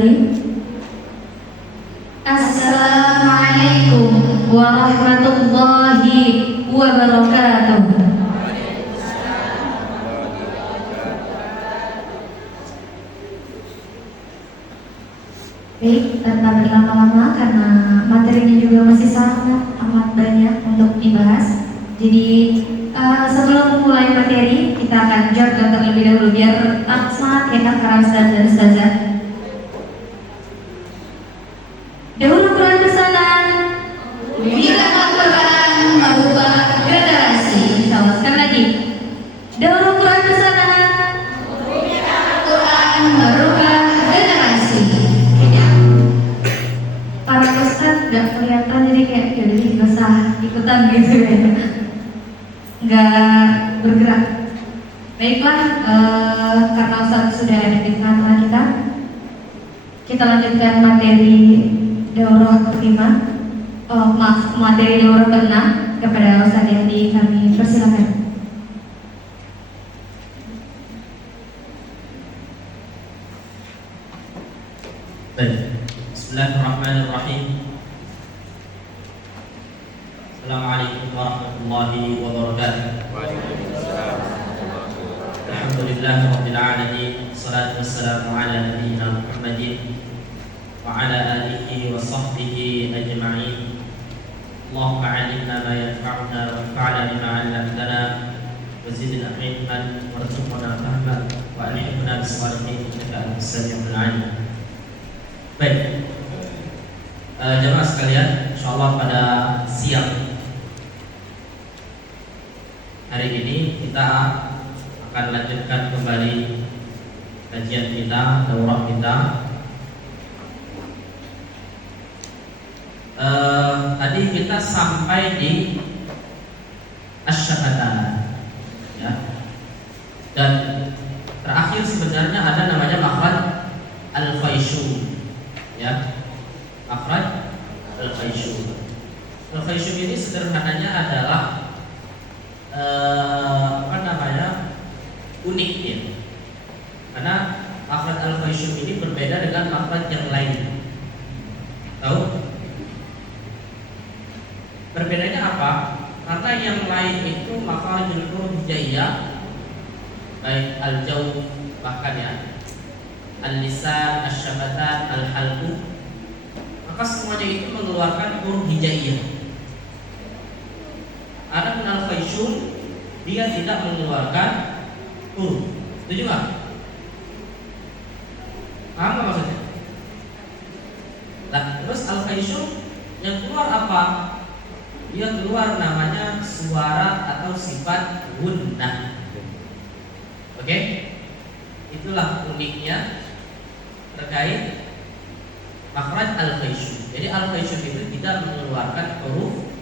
kembali. Assalamualaikum warahmatullahi wabarakatuh. Baik, tanpa berlama-lama karena materinya juga masih sangat amat banyak untuk dibahas. Jadi sebelum memulai materi, kita akan jargon terlebih dahulu biar semangat ya para ustaz dan ustazah. Dahulu Quran pesanan, bimbingan Al-Quran merubah generasi. Insyaallah sekali lagi. Dahulu Quran pesanan, bimbingan Al-Quran merubah generasi. Para ustaz nggak kelihatan jadi kayak jadi nggak usah ikutan gitu ya. Nggak bergerak. Baiklah, karena Ustaz sudah ada di tengah-tengah kita lanjutkan materi daurah kelima. Materi daurah ke-6 kepada Ustaz Yandi, kami persilakan. Baik. Bismillahirrahmanirrahim. Assalamualaikum warahmatullahi wabarakatuh. Waalaikumsalam. Alhamdulillah rabbil alamin. Wassalatu wassalamu ala nabiyyina Muhammadin wa ala alihi wa sahbihi ajma'in. Allahumma 'allimna ma yanfa'una wanfa'na bima 'allamtana wa zidna ilman warzuqna fahman wa alhimna bis-shalihin innaka antas samiul 'alim. Baik. Jemaah sekalian, insyaallah pada siang hari ini kita akan lanjutkan kembali kajian kita, daurah kita. Tadi kita sampai di asy-syahadah, ya. Dan terakhir sebenarnya ada namanya makhraj al-khayshum, ya. Makhraj al-khayshum. Al-khayshum ini sederhananya adalah unik ya. Karena makhraj al-khayshum ini berbeda dengan makhraj yang lain. Tahu? Perbedaannya apa? Karena yang lain itu makhrajul huruf hijaiyah, baik al-jawf bahkan ya, al-lisan, asy-syafatan, al-halqu, maka semuanya itu mengeluarkan huruf hijaiyah. Adapun al-khayshum dia tidak mengeluarkan huruf. Setuju nggak? Paham nggak maksudnya? Nah, terus al-khayshum yang keluar apa? Dia keluar namanya suara atau sifat gunnah. Oke? Itulah uniknya terkait makhraj al-khayshum. Jadi al-khayshum itu tidak mengeluarkan huruf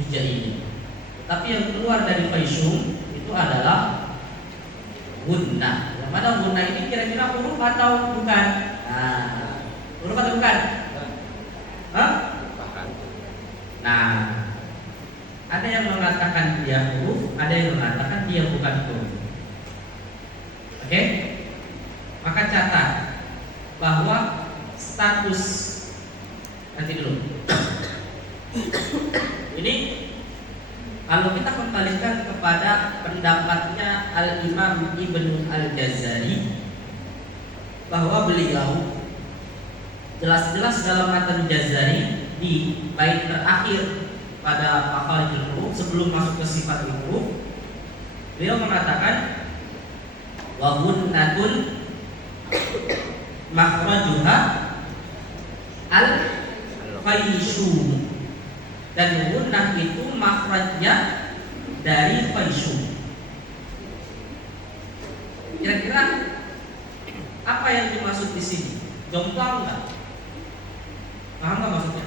hijaiyah. Tapi yang keluar dari khayshum itu adalah gunnah. Yang mana gunnah ini kira-kira huruf atau bukan? Nah, huruf atau bukan? Hah? Nah, ada yang mengatakan dia huruf, ada yang mengatakan dia bukan huruf. Oke? Maka catat bahwa status nanti dulu. Ini kalau kita kembalikan kepada pendapatnya Al-Imam Ibnu Al-Jazari, bahwa beliau jelas-jelas dalam matan Jazari di bait terakhir pada makharijul huruf sebelum masuk ke sifat huruf, beliau mengatakan wa gunnatun makhrajuha al-khayshum, dan gunnah itu makhrajnya dari khayshum. Kira-kira apa yang dimaksud di sini? Jomplang nggak? Paham nggak maksudnya?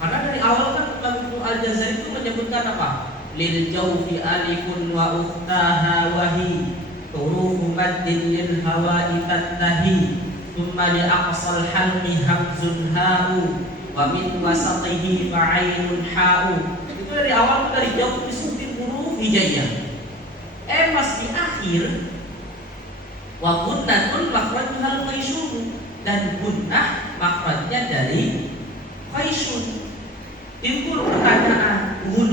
Karena dari awal kan Ibnu Al-Jazari itu menyebutkan apa? Lil jawfi alifun wa ukhtaha wahi hurufu maddin lil hawa'i tantahi thumma li aqsal halqi hamzun ha'u wa min wasatihi fa'ainun ha'u. Itu dari awal itu dari jauh disebutin huruf hijaiyah. Pas di akhir wa gunnatun makhrajuhal khayshum, dan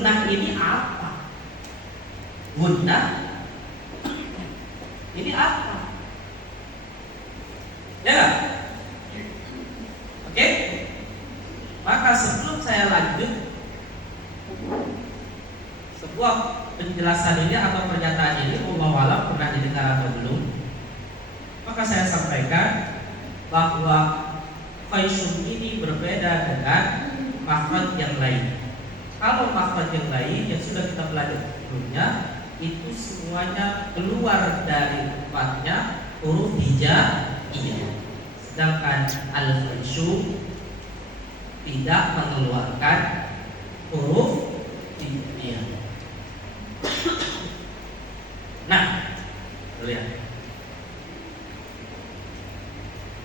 gunnah ini apa? Gunnah ini apa? Ya gak? Oke? Maka sebelum saya lanjut, sebuah penjelasan ini atau pernyataan ini Allah alam pernah didengar atau belum, maka saya sampaikan bahwa Khaysum ini berbeda dengan makhraj yang lain. Kalau makhraj yang lain yang sudah kita pelajari sebelumnya, itu semuanya keluar dari tempatnya huruf hijaiyah. Sedangkan al-Khaysum tidak mengeluarkan huruf hijaiyah. Nah, lihat.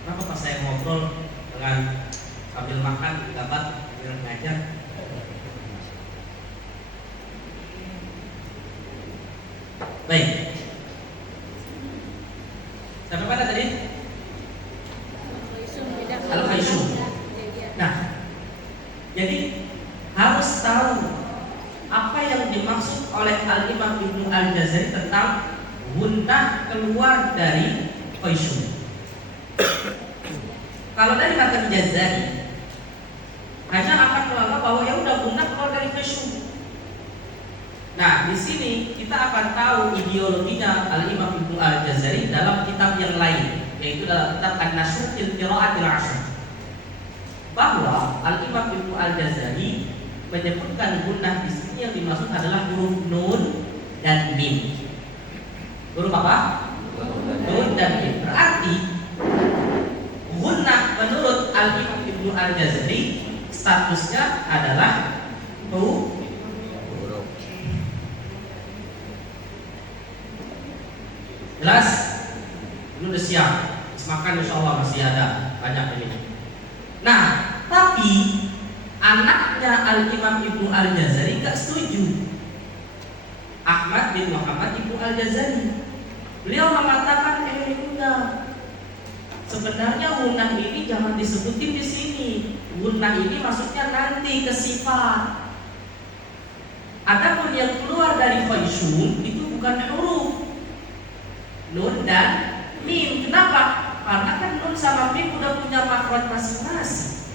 Kenapa pas saya ngobrol dengan sambil makan, dapat sambil ngajar? Baik. Sampai mana tadi? Al-Khaysum. Nah, jadi harus tahu apa yang dimaksud oleh Al-Imam Ibnu Al-Jazari tentang gunnah keluar dari Khaysum. Kalau dari kata Jazari hanya akan menganggap bahwa ya udah gunnah keluar dari Khaysum. Nah, di sini kita akan tahu ideologinya Al-Imam Ibnu Al-Jazari dalam kitab yang lain, yaitu dalam kitab An-Nashr fil Qira'atil 'Ashr. Bahwa Al-Imam Ibnu Al-Jazari menyebutkan gunnah di sini yang dimaksud adalah huruf nun dan mim. Huruf apa? Nun dan mim. Berarti gunnah menurut Al-Imam Ibnu Al-Jazari statusnya adalah huruf. Jelas? Ini udah siap. Makan insya Allah masih ada banyak ini. Nah, tapi anaknya Al-Imam Ibnu Al-Jazari gak setuju. Ahmad bin Muhammad Ibnu Al-Jazari, beliau mengatakan enggak. Sebenarnya gunnah ini jangan disebutin di sini. Gunnah ini maksudnya nanti ke sifat. Adapun yang keluar dari Khaysum itu bukan huruf nun dan mim. Kenapa? Karena kan nun sama mim udah punya makhraj masing-masing.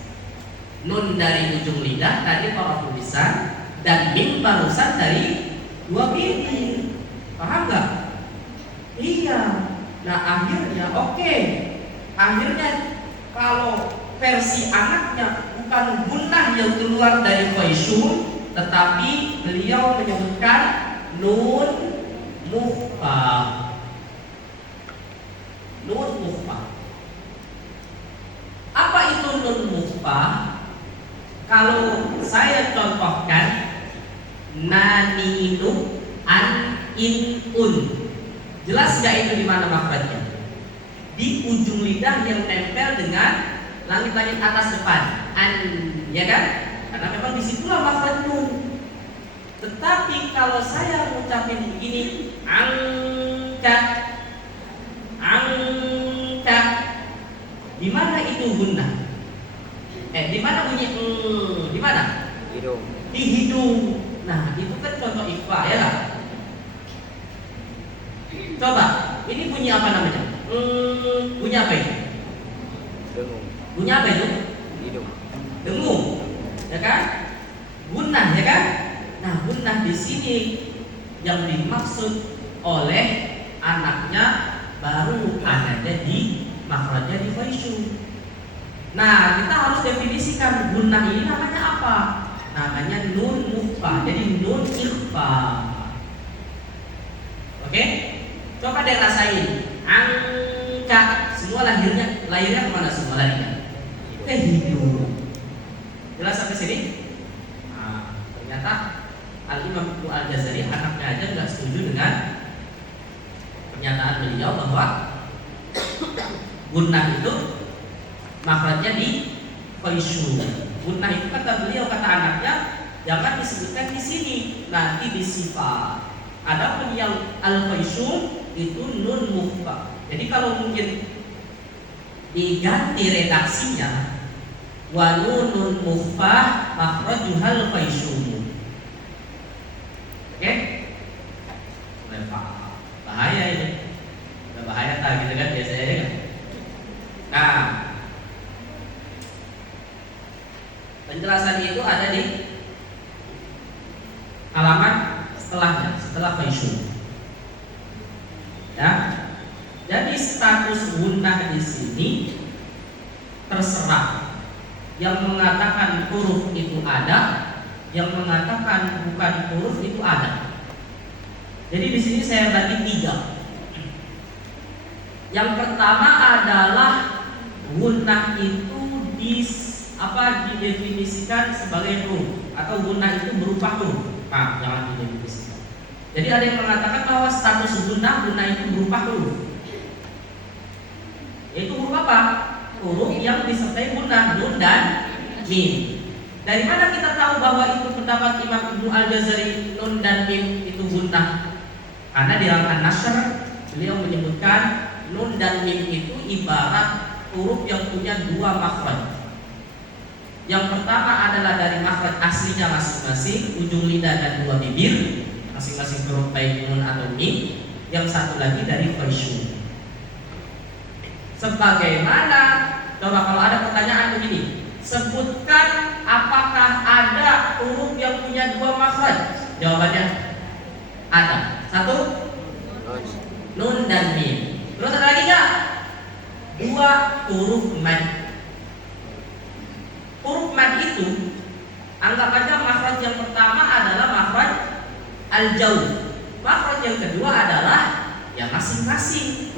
Nun dari ujung lidah tadi para tulisan, dan mim barusan dari dua bibir. Paham nggak? Iya. Nah akhirnya akhirnya kalau versi anaknya bukan gunnah yang keluar dari Khaysum, tetapi beliau menyebutkan nun mukhfah. Nun mukhfah. Apa itu nun mukhfah? Kalau saya contohkan naninu an in un, jelas nggak itu di mana makhrajnya? Di ujung lidah yang tempel dengan langit-langit atas depan, an, ya kan? Karena memang disitulah makhraj nun. Tetapi kalau saya mengucapkan begini, angka, di mana itu gunnah? Di mana bunyi di mana? Hidung. Di hidung. Nah, itu kan contoh ikhfa ya kan? Coba, ini bunyi apa namanya? Bunyi apa ini? Dengung. Bunyi apa itu? Hidung. Dengung, ya kan? Gunnah, ya kan? Nah, gunnah di sini yang dimaksud oleh anaknya baru ada di makhrajnya di Khaysum. Nah, kita harus definisikan gunnah ini namanya apa? Namanya nun mukhfah. Jadi nun ikhfa. Oke? Coba deh rasain. Angka. Semua lahirnya kemana semua lahirnya? Ke hidung. Jelas sampai sini? Nah, ternyata Al-Imam Ibnu Al-Jazari anaknya aja nggak setuju dengan pernyataan beliau bahwa gunnah itu makhrajnya di Khaysum. Gunnah itu kata beliau, kata anaknya jangan disebutkan di sini, nanti di sifat. Adapun yang al-Khaysum itu nun mukhfah. Jadi kalau mungkin diganti redaksinya, wa nunun mukhfah makhrajuhal Khaysum. terserah. Yang mengatakan huruf itu ada, yang mengatakan bukan huruf itu ada. Jadi di sini saya bagi 3. Yang pertama adalah gunnah itu didefinisikan sebagai huruf atau gunnah itu berupa huruf. Nah, jangan didefinisikan. Jadi ada yang mengatakan bahwa status gunnah itu berupa huruf. Yaitu huruf apa? Huruf yang disertai gunnah, nun dan mim. Dari mana kita tahu bahwa itu pendapat Imam Ibnu Al-Jazari, nun dan mim itu gunnah? Karena di dalam An-Nashr beliau menyebutkan nun dan mim itu ibarat huruf yang punya 2 makhraj. Yang pertama adalah dari makhraj aslinya masing-masing, ujung lidah dan 2 bibir, masing-masing huruf baik nun atau mim. Yang satu lagi dari faisyu. Sebagaimana, coba kalau ada pertanyaan begini, sebutkan apakah ada huruf yang punya 2 makhraj? Jawabannya ada. 1, nun dan mim. Terus ada lagi nggak? 2 huruf mad. Huruf mad itu anggap aja makhraj yang pertama adalah makhraj al-jauh. Makhraj yang kedua adalah yang masing-masing,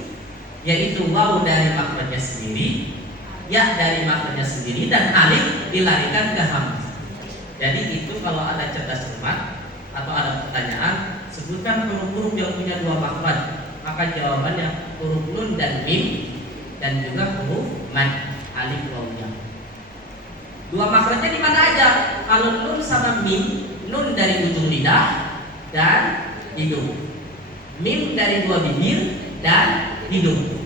yaitu waw dari makhrajnya sendiri, ya dari makhrajnya sendiri, dan alif dilarikan ke hamzah. Jadi itu kalau ada cerdas cermat atau ada pertanyaan, sebutkan huruf-huruf yang punya 2 makhraj, maka jawabannya huruf nun dan mim dan juga huruf mad, alif wawnya. 2 makhrajnya di mana aja? Kalau nun sama mim, nun dari ujung lidah dan hidung, mim dari 2 bibir dan hidung.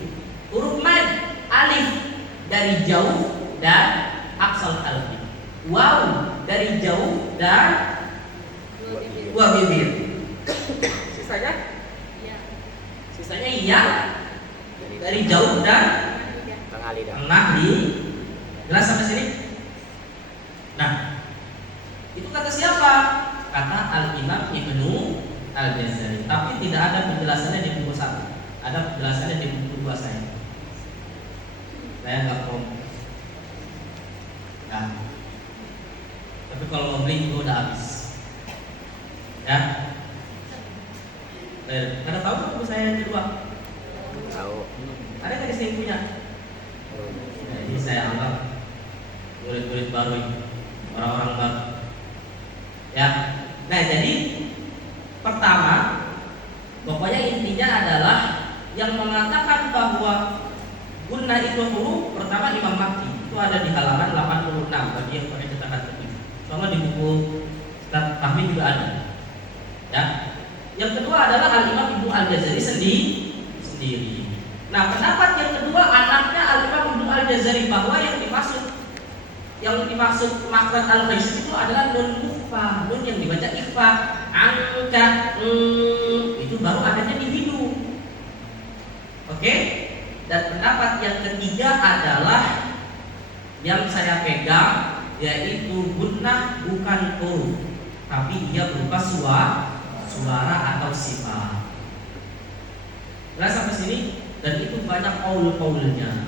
Huruf mad, alif dari jauh dan aksal qalbi, waw dari jauh dan 2 bibir. Sisanya iya dari jauh dan tengah lidah. tengah di. Jelas sampai sini? Nah, itu kata siapa? Kata Al-Imam Ibnu Al-Jazari. Tapi tidak ada penjelasannya di buku 1. Ada penjelasannya di buku 2 saya. Saya nggak mau. Nah, tapi kalau mau beli itu udah habis. Ya. Pada tahu kan buku saya yang kedua? Tahu. Ada nggak di sini punya? Nah, ini saya anggap murid-murid baru ini, orang-orang baru. Ya. Nah, jadi pertama, pokoknya intinya adalah yang mengatakan bahwa gunnah itu huruf, pertama Imam Makki. Itu ada di halaman 86 bagi yang pakai cetakan putih. Soalnya di buku Ustaz Fahmi juga ada. Ya. Yang kedua adalah Al-Imam Ibnu Al-Jazari sendiri. Nah, pendapat yang kedua anaknya Al-Imam Ibnu Al-Jazari bahwa yang dimaksud makhraj al-faisyu itu adalah nun mukhfa, nun yang dibaca ikhfa, angka, itu baru adanya di hidung. Oke? Dan pendapat yang ketiga adalah yang saya pegang, yaitu gunnah bukan huruf, tapi dia berupa suara atau sifat. Jelas sampai sini? Dan itu banyak qaul-qaulnya.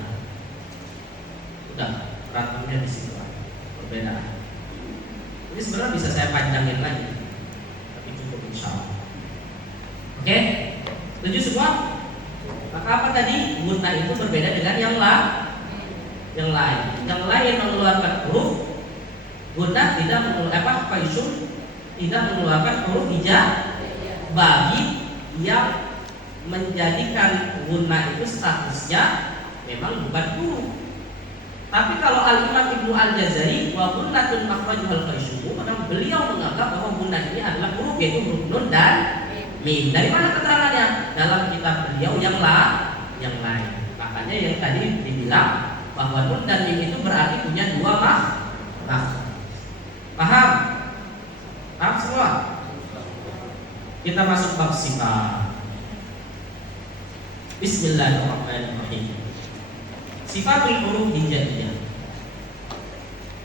Udah, berantemnya di situ perbedaan. Ini sebenarnya bisa saya panjangin lagi, tapi cukup insyaallah. Oke? Setuju semua? Maka apa tadi? Gunnah itu berbeda dengan yang lain. Yang lain mengeluarkan huruf, gunnah tidak mengeluarkan faisyu, tidak mengeluarkan huruf hija bagi yang menjadikan gunnah itu statusnya memang bukan huruf. Tapi kalau Al-Imam Ibnu Al-Jazari wa gunnatun makhrajuhal faisyu, maka beliau menganggap bahwa gunnah ini adalah huruf, yaitu huruf nun dan mim. Dari mana keterangannya? Dalam kitab beliau yang lain. Makanya yang tadi dibilang bahwa nun dan mim itu berarti punya 2 makhraj. Paham? Paham semua? Kita masuk bab sifat. Bismillahirrahmanirrahim. Sifatul huruf hijaiyah.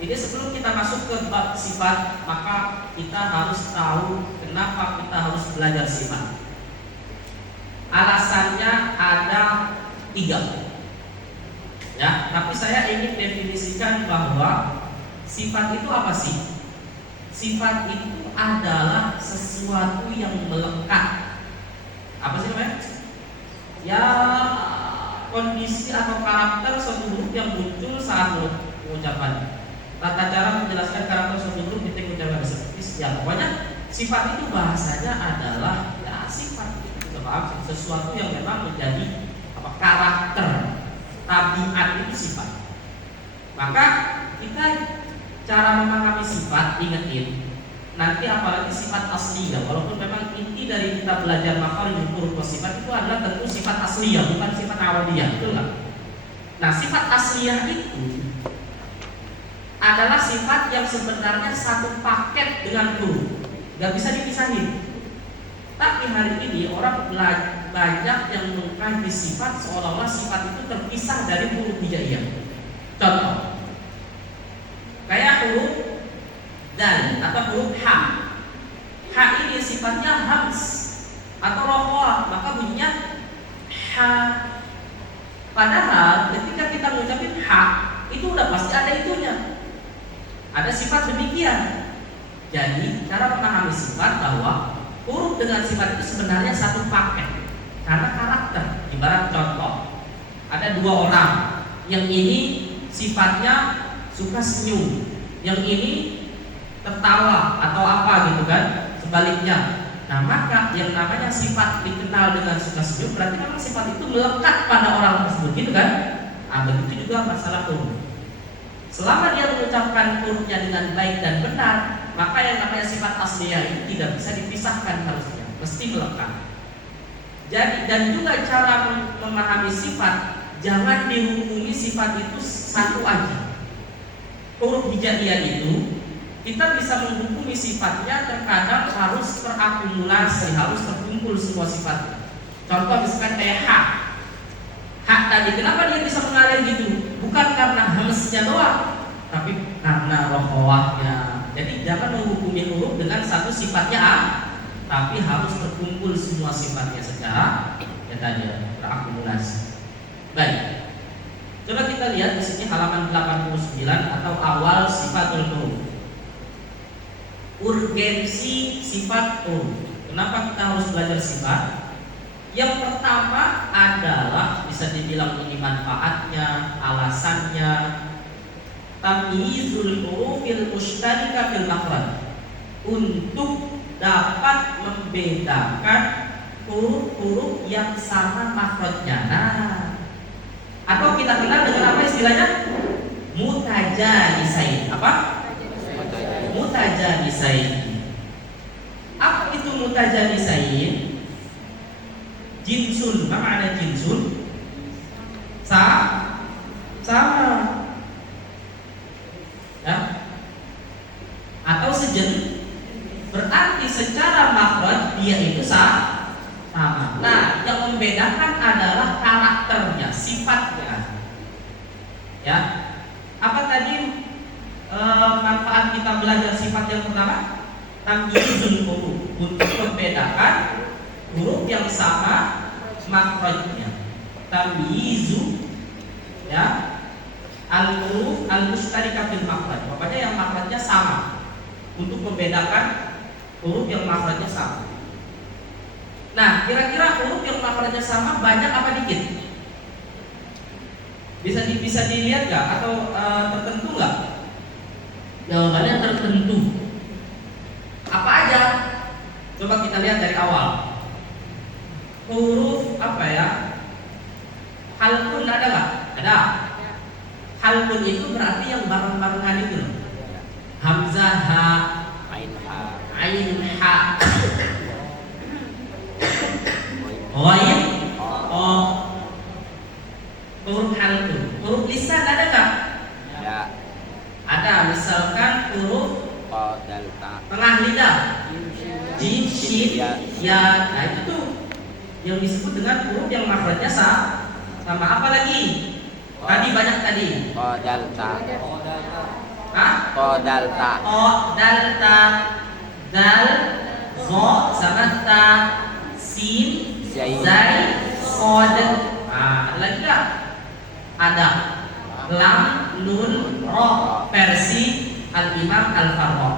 Jadi sebelum kita masuk ke bab sifat, maka kita harus tahu kenapa kita harus belajar sifat. Alasannya ada 3. Ya, tapi saya ingin definisikan bahwa sifat itu apa sih? Sifat itu adalah sesuatu yang melekat. Apa sih namanya? Ya, kondisi atau karakter suatu huruf yang muncul saat mengucapkan. Tata cara menjelaskan karakter suatu huruf ketika mengucapkan seperti ya, pokoknya sifat itu bahasanya adalah ya sifat itu, sesuatu yang memang menjadi apa karakter, tabiat itu sifat. Maka kita cara memahami sifat, ingetin nanti apalagi sifat asliya, walaupun memang inti dari kita belajar makhraj huruf sifat itu adalah tentu sifat asliya, bukan sifat awaliyah, betul nggak? Nah, sifat asliyah itu adalah sifat yang sebenarnya satu paket dengan huruf, nggak bisa dipisahin. Tapi hari ini orang banyak yang mengkaji sifat seolah-olah sifat itu terpisah dari huruf hijaiyah. Contoh, kayak huruf dal atau huruf ha. Ha ini sifatnya hams atau rohwa, maka bunyinya ha. Padahal ketika kita mengucapkan ha, itu udah pasti ada itunya. Ada sifat demikian. Jadi cara memahami sifat bahwa huruf dengan sifat itu sebenarnya satu paket karena karakter. Ibarat contoh, ada dua orang, yang ini sifatnya suka senyum, yang ini tertawa atau apa gitu kan, sebaliknya. Nah, maka yang namanya sifat dikenal dengan suka senyum berarti memang sifat itu melekat pada orang tersebut gitu kan. Nah, begitu juga masalah huruf. Selama dia mengucapkan hurufnya dengan baik dan benar, maka yang namanya sifat asliyah itu tidak bisa dipisahkan harusnya, mesti melekat. Jadi dan juga cara memahami sifat, jangan dihukumi sifat itu satu aja. Huruf hijaiyah itu kita bisa menghukumi sifatnya terkadang harus terakumulasi, harus terkumpul semua sifatnya. Contoh misalkan kayak ha. Ha tadi kenapa dia bisa mengalir gitu? Bukan karena hamsnya doang, tapi karena rohwahnya. Jadi jangan menghukumi huruf dengan satu sifatnya A, tapi harus terkumpul semua sifatnya secara ya tadi terakumulasi. Baik. Coba kita lihat di sini halaman 89 atau awal sifatul huruf. Urgensi sifat huruf. Kenapa kita harus belajar sifat? Yang pertama adalah bisa dibilang ini manfaatnya, alasannya, tamyizul hurufil mushtarika fil makhraj, untuk dapat membedakan huruf-huruf yang sama makhrajnya. Nah, atau kita kenal dengan apa istilahnya? Mutajanisain. Apa? Mutajanisain. Apa itu mutajanisain? Jinsun, apa ada jinsun? Sama. Ya. Atau sejenis. Berarti secara makhraj dia itu sama. Nah, yang membedakan adalah karakternya, sifatnya. Ya. Apa tadi manfaat kita belajar sifat yang pertama? Tamyizul huruf, untuk membedakan huruf yang sama makhrajnya. Tamyizu ya al-huruf al-mushtarika fil makhraj. Pokoknya yang makhrajnya sama, untuk membedakan huruf yang makhrajnya sama. Nah, kira-kira huruf yang makhrajnya sama banyak apa dikit? Bisa dilihat nggak atau tertentu nggak? Jawabannya tertentu. Apa aja? Coba kita lihat dari awal. Huruf apa ya? Halqun ada nggak? Ada. Halqun itu berarti yang bareng-barengan itu loh. Hamzah ha, ain ha, ghain o. Huruf halqun. Huruf lisan ada nggak? Ada. Ada. Misalkan huruf tengah lidah, jim, shin, ya. Nah itu tuh yang disebut dengan huruf yang makhrajnya sama. Apa lagi? Tadi banyak tadi. Qadalta. Hah? Qadalta. Dalta, dal, zo, sama ta, sin, zai, sod. Ada lagi nggak? Ada. lam, nun, ro versi Al-Imam Al-Farra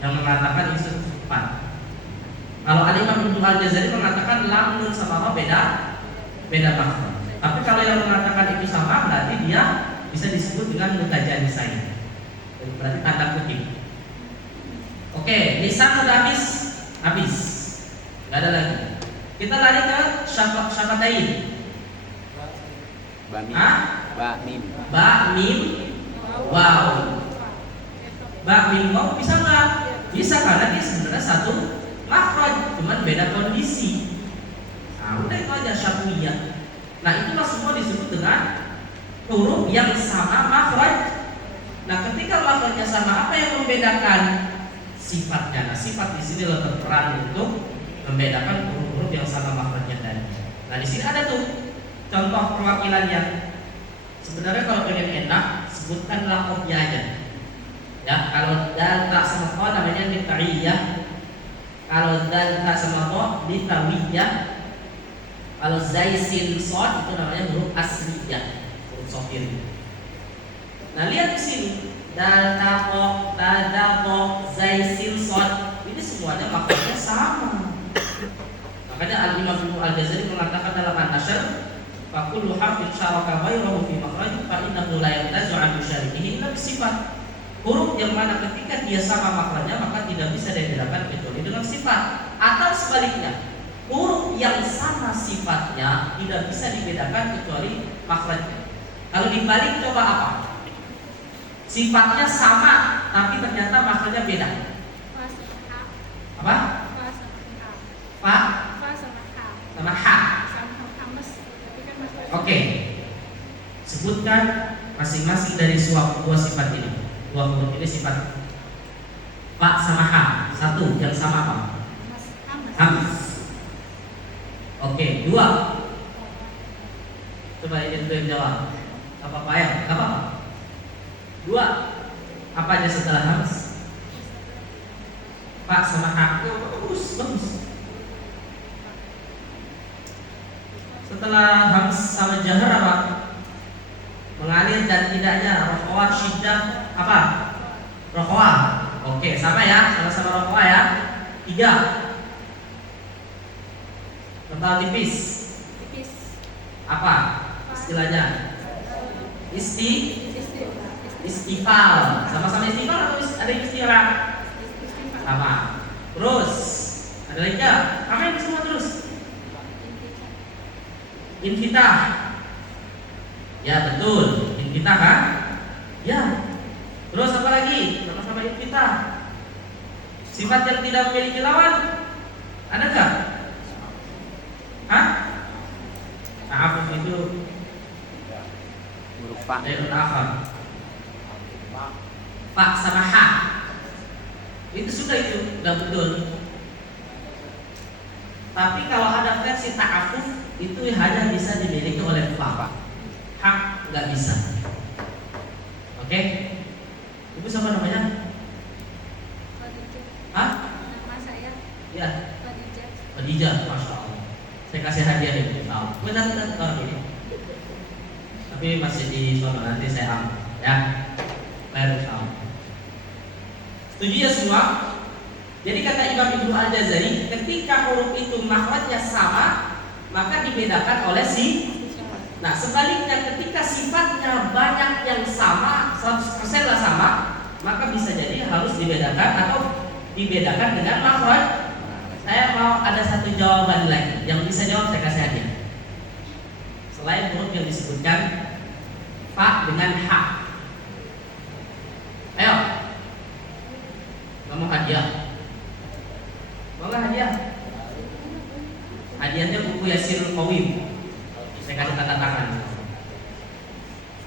yang mengatakan itu sifat. Kalau Al-Imam Ibnu Al-Jazari mengatakan lam, nun sama ro beda makhraj. Tapi kalau yang mengatakan itu sama berarti dia bisa disebut dengan mutajanisain. Berarti tanda kutip. Oke, lisan sudah habis. Enggak ada lagi. Kita lari ke syafatain. Ba mim. Hah? Ba mim. Ba mim waw. Ba mim waw bisa nggak? Bisa karena dia sebenarnya satu makhraj, cuman beda kondisi. Nah, udah itu aja syafiyah. Nah, itulah semua disebut dengan huruf yang sama makhraj. Nah, ketika makhrajnya sama, apa yang membedakan? Sifatnya. Nah, sifat di sini berperan untuk membedakan huruf-huruf yang sama makhrajnya tadi. Nah, di sini ada tuh contoh perwakilannya. Sebenarnya kalau pengen enak, sebutkan laqabnya aja. Ya, kalau dal ta sama ta namanya nikaiyah. Kalau dal ta sama ta nikawiyah. Kalau zai sin shad itu namanya huruf asliyah, huruf shafir. Nah, lihat di sini. Dal ta qa ta da qa zai sin shad ini semuanya makhrajnya sama. Makanya Al-Imam Ibnu Al-Jazari mengatakan dalam An-Nashr, fa kullu harfin syaraka ghayrahu fi makhraj fa innahu la yantazu an syarikihi illa bisifat. Huruf yang mana ketika dia sama makhrajnya maka tidak bisa dibedakan kecuali dengan sifat. Atau sebaliknya, huruf yang sama sifatnya tidak bisa dibedakan kecuali makhrajnya. Kalau dibalik coba apa? Sifatnya sama tapi ternyata makhrajnya beda. Apa? Fa sama ha. Oke. Sebutkan masing-masing dari dua sifat ini. Dua huruf ini sifat fa sama ha. Satu yang sama apa? Hamas. Oke, dua. Coba itu yang jawab. Apa ya? Apa? Dua. Apa aja setelah hamas? Fa sama ha. Bagus. Setelah hams sama jahar apa? Mengalir dan tidaknya rokhawah syiddah apa? Rokhawah. Oke, sama ya, sama-sama rokhawah ya. Tiga. Kental tipis. Apa istilahnya? Istifal. Sama-sama istifal atau ada istilah? Sama. Terus ada lagi nggak? Apa yang semua terus? Infitah. Ya betul, infitah kan? Ya. Terus apa lagi? Sama-sama infitah. Sifat yang tidak memiliki lawan ada nggak? Hah? Maaf itu Huruf fa. Fa sama ha. Itu sudah itu nggak betul. Tapi kalau ada versi ta'afuf itu hanya bisa dimiliki oleh fa. Hak nggak bisa. Oke? Ibu siapa namanya? Hah? Nama saya Ya. Khadijah. Khadijah, masya Allah. Saya kasih hadiah nih, tahu. Benar orang ini. Tapi masih di sono nanti saya ambil, ya. Baru tahu. Setuju ya semua? Jadi kata Imam Ibnu Al-Jazari, ketika huruf itu makhrajnya sama, maka dibedakan oleh Nah, sebaliknya ketika sifatnya banyak yang sama, 100% lah sama, maka bisa jadi harus dibedakan atau dibedakan dengan makhraj. Saya mau ada satu jawaban lagi. Yang bisa jawab saya kasih hadiah. Selain huruf yang disebutkan fa dengan ha. Ayo. Kamu hadiah. Mau nggak hadiah? Hadiahnya buku Yasirul Qawim. Saya kasih tanda tangan.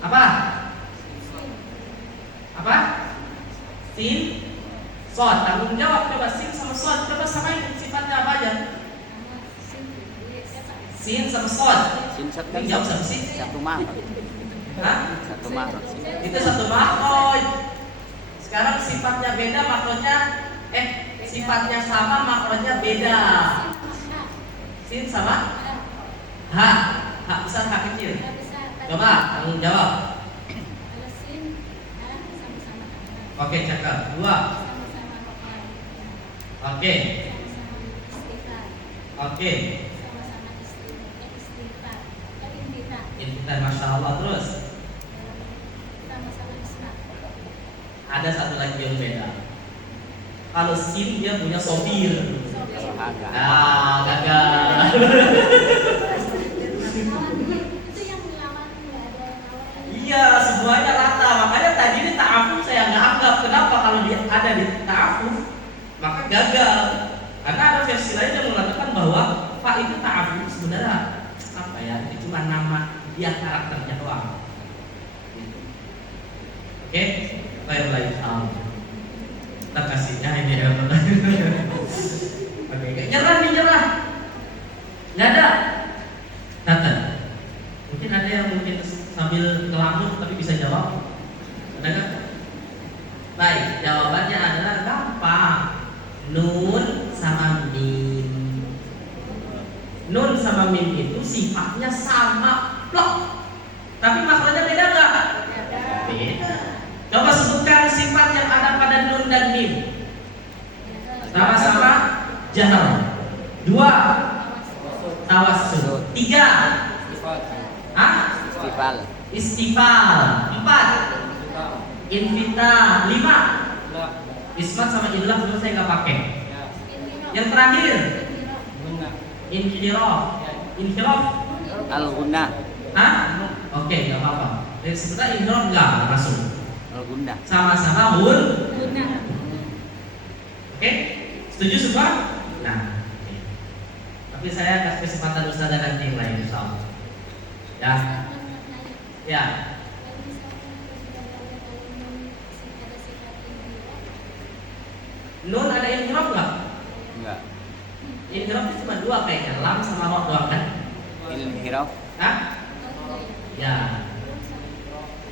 Apa? Apa? Sin, sod. Tanggung jawab. Coba sin sama sod. Coba samain sifatnya apa aja? Sin sama sod. Sin satu Ini jawab sama sin. satu makhraj. Hah? Satu makhraj. Itu satu makhraj. Sekarang sifatnya beda, makhrajnya sifatnya sama, makhrajnya beda. Sin sama ha. Hak besar, hak kecil. Coba tanggung jawab. Oke, cakep. Dua. Sama-sama rohani. Oke. Sama-sama istighfar. Oke. Sama-sama istighfar. Intitan. Intitan, masya Allah. Terus Sama-sama ismat. ada satu lagi yang beda. Kalau sin dia punya sobir. Kalau agak. Ah, gagal. Itu yang melawan nggak ada lawan. Iya, semuanya rata. Makanya tadi ini ta'afuf saya nggak anggap. Kenapa? Kalau dia ada di ta'afuf, maka gagal. Karena ada versi lain yang mengatakan bahwa fa itu ta'afuf sebenarnya apa ya? Itu cuma nama dia, karakternya doang. Gitu. Oke, baik. Kita kasihnya ini ya. Oke, nyerah. Nggak ada. Datang. Mungkin ada yang sambil ngelamun tapi bisa jawab. Ada nggak? Baik, jawabannya adalah gampang. Nun sama mim. Nun sama mim itu sifatnya sama, plok. Tapi maknanya beda nggak? Beda. Coba sebutkan sifat yang ada pada nun dan mim. Sama-sama jahar. Dua, tawassul. Tiga, Istighfar. istifal. Empat, invita. Lima, ismat sama idlaq dulu saya nggak pakai. Yang terakhir, inhiraf. Al-Gunnah. Hah? Oke, nggak apa-apa. Jadi sebenarnya inhiraf nggak masuk. Al-Gunnah. Sama-sama hun. Guna. Oke, setuju semua? Nah, oke. Tapi saya kasih kesempatan Ustazah nanti yang lain, insyaallah. Ya, ya. Nun ada inhiraf nggak? Enggak. Inhiraf itu cuma dua kayaknya, lam sama roh doang kan? Inhiraf. Hah? Ya.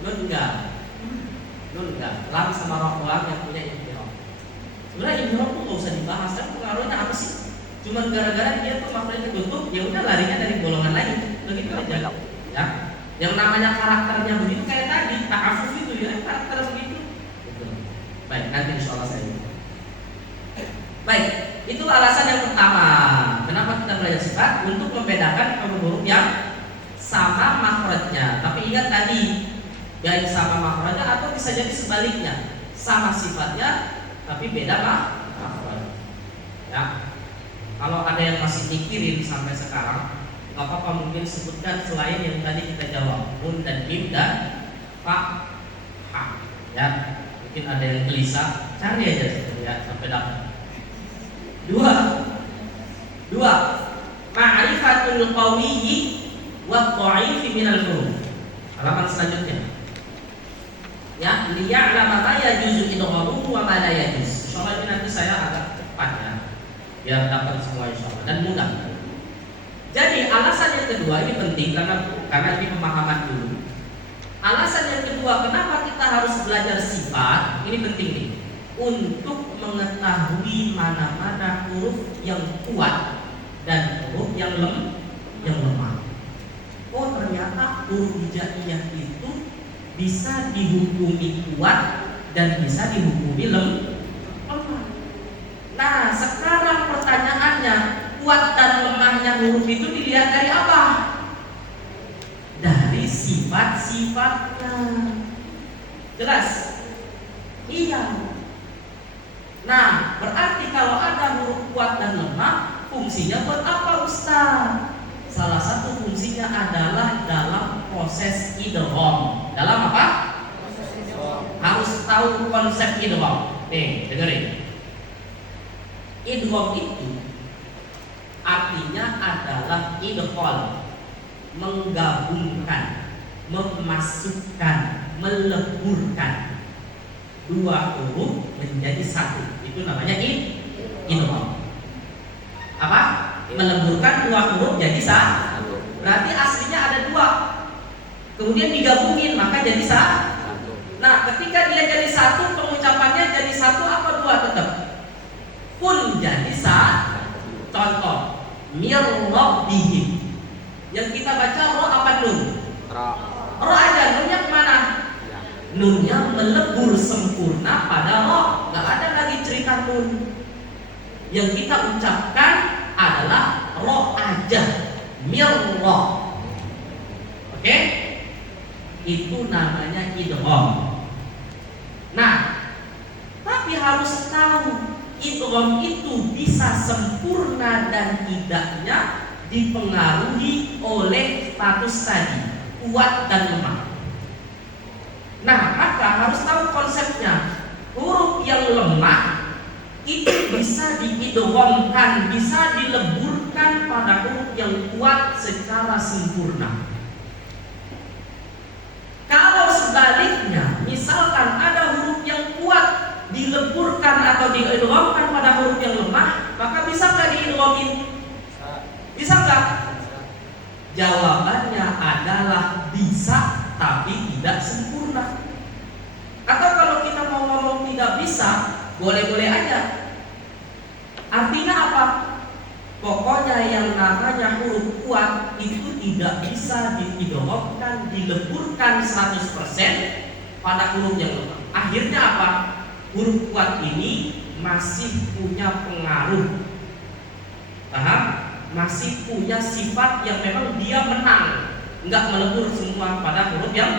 Nun enggak. Lam sama roh doang yang punya inhiraf. Sebenarnya inhiraf tuh nggak usah dibahas, kan pengaruhnya apa sih? Cuma gara-gara dia tuh maknanya tutup, ya udah larinya dari golongan lain. Begitu aja. Ya. Yang namanya karakternya begitu kayak tadi, ta'afuf itu ya karakter begitu. Gitu. Baik, nanti insyaallah saya. Baik, itu alasan yang pertama. Kenapa kita belajar sifat? Untuk membedakan huruf yang sama makhrajnya. Tapi ingat tadi, baik sama makhrajnya atau bisa jadi sebaliknya, sama sifatnya tapi beda makhraj. Ya. Kalau ada yang masih mikirin sampai sekarang, nggak apa-apa, mungkin sebutkan selain yang tadi kita jawab, nun dan mim dan fa, ha. Ya, mungkin ada yang gelisah, cari aja ya sampai dapat. Dua, ma'rifatul qawiyyi wa dha'ifi minal huruf. Halaman selanjutnya. Ya, liya'lama ma yajuzu idghamuhu wa ma la yajuz. Insyaallah ini nanti saya agak cepat ya, biar dapat semua insyaallah dan mudah. Jadi alasan yang kedua ini penting karena ini pemahaman dulu. Alasan yang kedua kenapa kita harus belajar sifat ini penting nih, untuk mengetahui mana-mana huruf yang kuat dan huruf yang lemah. Oh ternyata huruf hijaiyah itu bisa dihukumi kuat dan bisa dihukumi lemah. Nah sekarang pertanyaannya, kuat dan lemahnya huruf itu dilihat dari apa? Dari sifat-sifatnya. Jelas? Iya. Nah, berarti kalau ada huruf kuat dan lemah, fungsinya buat apa Ustaz? Salah satu fungsinya adalah dalam proses idgham. Dalam apa? Harus tahu konsep idgham. Nih, dengerin. Idgham itu artinya adalah idkhal, menggabungkan, memasukkan, meleburkan dua huruf menjadi satu. Itu namanya idgham. Apa? Meleburkan dua huruf jadi satu. Berarti aslinya ada dua, kemudian digabungin maka jadi satu. Nah, ketika dia jadi satu, pengucapannya jadi satu apa dua tetap? Pun jadi satu. Contoh, mir-rabbihim. Yang kita baca ro apa nun? Ra. Ro aja, nunnya kemana? nunnya melebur sempurna pada ro. Gak ada lagi cerita nun. Yang kita ucapkan adalah ro aja, mirro. Oke? Itu namanya idgham. Nah, tapi harus tahu idgham itu bisa sempurna dan tidaknya dipengaruhi oleh status tadi, kuat dan lemah. Nah, maka harus tahu konsepnya. Huruf yang lemah itu bisa diidghamkan, bisa dileburkan pada huruf yang kuat secara sempurna. Kalau sebaliknya, misalkan ada huruf yang kuat dileburkan atau diidghamkan pada huruf yang lemah, maka bisa nggak diidghamin? Bisa nggak? Jawabannya adalah bisa, tapi tidak sempurna. Atau kalau kita mau ngomong tidak bisa, boleh-boleh aja. Artinya apa? Pokoknya yang namanya huruf kuat itu tidak bisa diidghamkan, dileburkan 100% pada huruf yang lemah. Akhirnya apa? Huruf kuat ini masih punya pengaruh. Paham? Masih punya sifat yang memang dia menang, nggak melebur semua pada huruf yang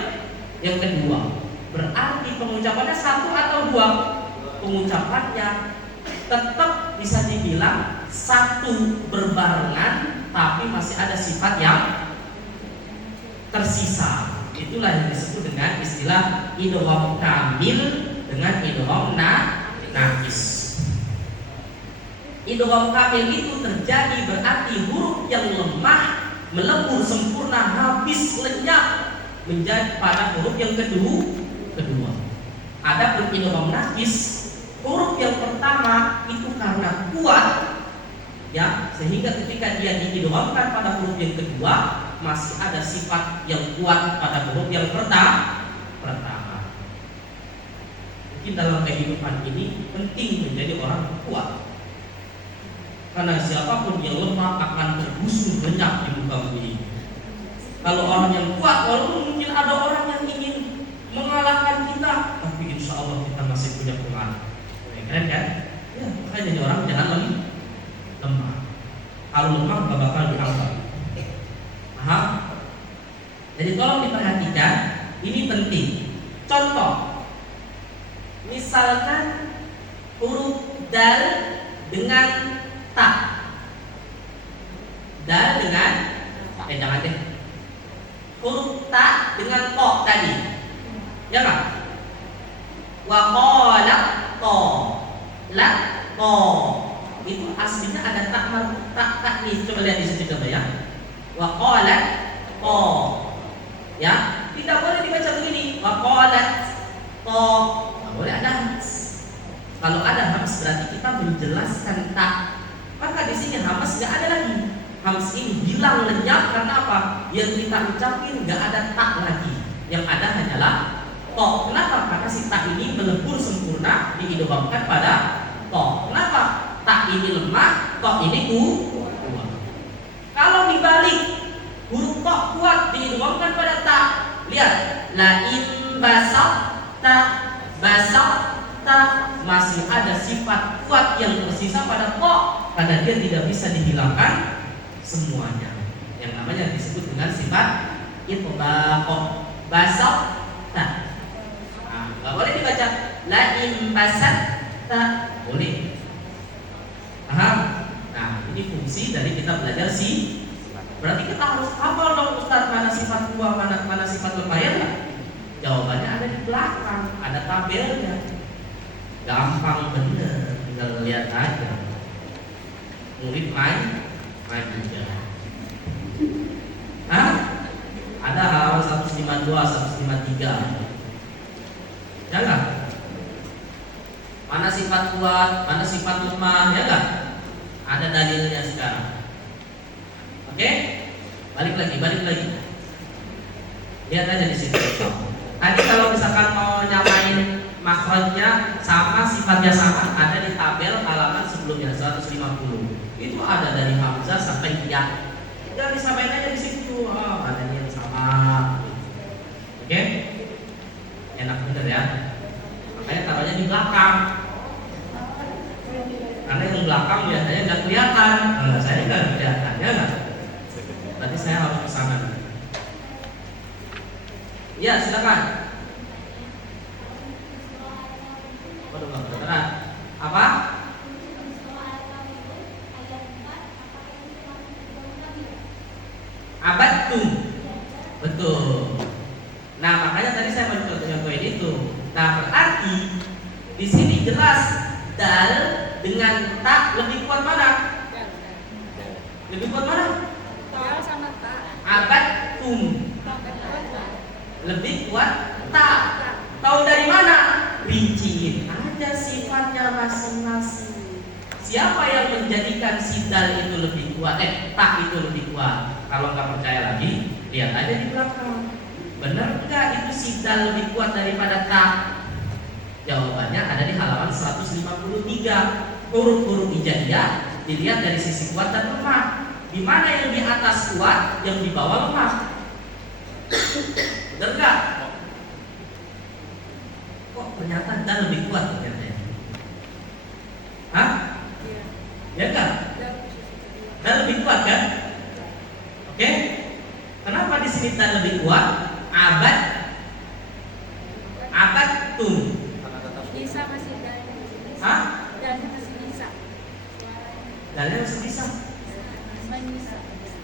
kedua. Berarti pengucapannya satu atau dua? Pengucapannya tetap bisa dibilang satu berbarengan, tapi masih ada sifat yang tersisa. Itulah yang disebut dengan istilah idgham kamil dengan idgham naqis. Idgham kamil itu terjadi berarti huruf yang lemah melebur sempurna, habis, lenyap menjadi pada huruf yang kedua. Adapun idgham naqis, huruf yang pertama itu karena kuat, ya, sehingga ketika dia diidghamkan pada huruf yang kedua masih ada sifat yang kuat pada huruf yang pertama. Mungkin dalam kehidupan ini penting menjadi orang kuat, karena siapapun yang lemah akan tergusur lenyap di muka bumi. Kalau orang yang kuat, walaupun mungkin ada orang yang ingin mengalahkan kita, tapi insya Allah kita masih punya pengaruh. Keren kan? Ya, makanya jadi orang jangan lemah. Kalau lemah gak bakal diangkat. Paham? Jadi tolong diperhatikan, ini penting. Contoh, misalkan huruf dal dengan ta. Dal dengan jangan deh. Huruf ta dengan to tadi. Ya enggak? Wa qala to. La to. Itu aslinya ada tak nih. Coba lihat di situ coba ya. Wa qala to. Ya, tidak boleh dibaca begini. Wa qalat to. Enggak boleh ada hams. Kalau ada hams berarti kita menjelaskan tak. Maka di sini hams nggak ada lagi. Hams ini hilang lenyap karena apa? Yang kita ucapin nggak ada tak lagi. Yang ada hanyalah to. Kenapa? Karena si tak ini melebur sempurna diidghamkan pada to. Kenapa? Tak ini lemah, to ini kuat. Kalau dibalik, huruf to kuat diidghamkan pada ta. Lihat, la in basata, basata masih ada sifat kuat yang tersisa pada to, karena dia tidak bisa dihilangkan semuanya. Yang namanya disebut dengan sifat itbaq. Basata. Nah, nggak boleh dibaca la in basatta, boleh. Paham? Nah, ini fungsi dari kita belajar sih. Berarti kita harus hafal dong Ustaz, mana sifat kuat, mana sifat lemah, ya enggak? Jawabannya ada di belakang, ada tabelnya. Gampang bener, tinggal lihat aja. Murid main aja. Hah? Ada halaman 152, 153. Ya enggak? Mana sifat kuat, mana sifat lemah, ya enggak? Ada dalilnya sekarang. Oke? Balik lagi. Lihat aja di situ. Tadi kalau misalkan mau nyamain makhrajnya sama, sifatnya sama, ada di tabel halaman sebelumnya 150. Itu ada dari hamzah sampai ya. Tinggal disamain aja di situ. Oh, ada yang sama. Oke? Enak bener. di belakang. Karena yang belakang biasanya nggak kelihatan. Saya nggak kelihatan, ya nggak? Berarti saya harus kesana. Ya, silakan. Waduh, nggak kedengeran. Apa? Abattum. Betul. Nah, makanya tadi saya mau contohin itu. Nah, berarti di sini jelas dal dengan tak lebih kuat mana? Lebih kuat mana? Dal sama ta. Abattum. Lebih kuat tak. Tahu dari mana? Rinciin aja sifatnya masing-masing. Siapa yang menjadikan si dal itu lebih kuat? Tak itu lebih kuat. Kalau nggak percaya lagi, lihat aja di belakang. Benar nggak itu si dal lebih kuat daripada tak? Jawabannya ada di halaman 153. Huruf-huruf hijaiyah dilihat dari sisi kuat dan lemah. Di mana yang di atas kuat, yang di bawah lemah? Benar nggak? Kok ternyata dal lebih kuat ternyata? Hah? Ya enggak? Dal lebih kuat kan? Oke? Kenapa di sini dal lebih kuat? Abattum. Bisa masih dal. Hah? Dalnya masih bisa. Dalnya masih bisa. Bisa.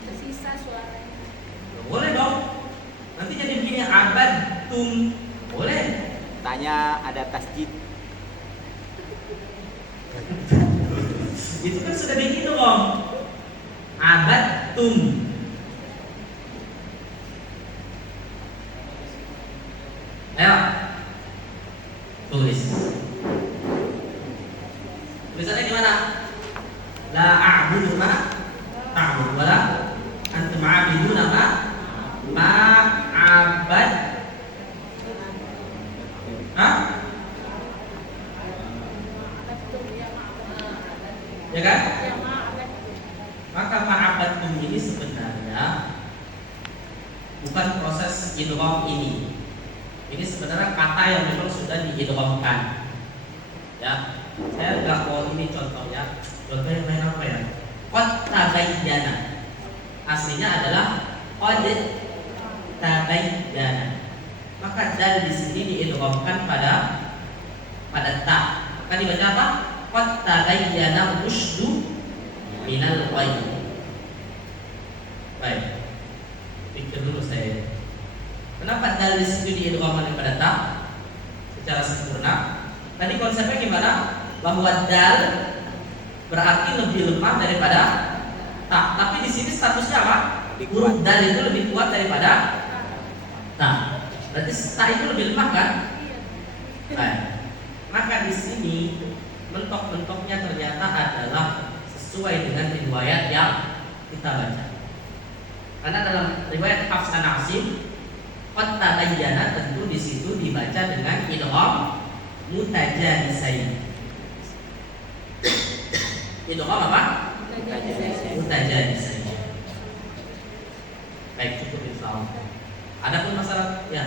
Tersisa suaranya. Boleh dong. Nanti jadi begini, abattum. Boleh. Tanya ada tasjid. Itu kan sudah begitu om. Abattum. Ayo, tulis. Tulisannya gimana? La a'budu ma ta'budu wala antum 'abiduna ma abad. Hah? Ya kan? Maka ma'abattum ini sebenarnya bukan proses idgham ini. Ini sebenarnya kata yang memang sudah diidghamkan. Ya, saya nggak mau ini contohnya. Contoh yang lain apa ya? Qad tabayyana. Aslinya adalah qad tabayyana. Maka dal di sini diidghamkan pada ta. Maka dibaca apa? Qad tabayyana rusydu minal ghayy. Baik. Pikir dulu saya. Kenapa dal di situ diidghamkan pada ta secara sempurna? Tadi konsepnya gimana? Bahwa dal berarti lebih lemah daripada ta. Tapi di sini statusnya apa? Huruf dal itu lebih kuat daripada ta. Berarti ta itu lebih lemah kan? Baik. Maka di sini mentok-mentoknya ternyata adalah sesuai dengan riwayat yang kita baca. Karena dalam riwayat Hafs an Asim, qad tabayyana tentu di situ dibaca dengan idgham mutajanisain. Idgham apa? Mutajanisain. Baik, cukup insyaallah. Ada pun masalah ya?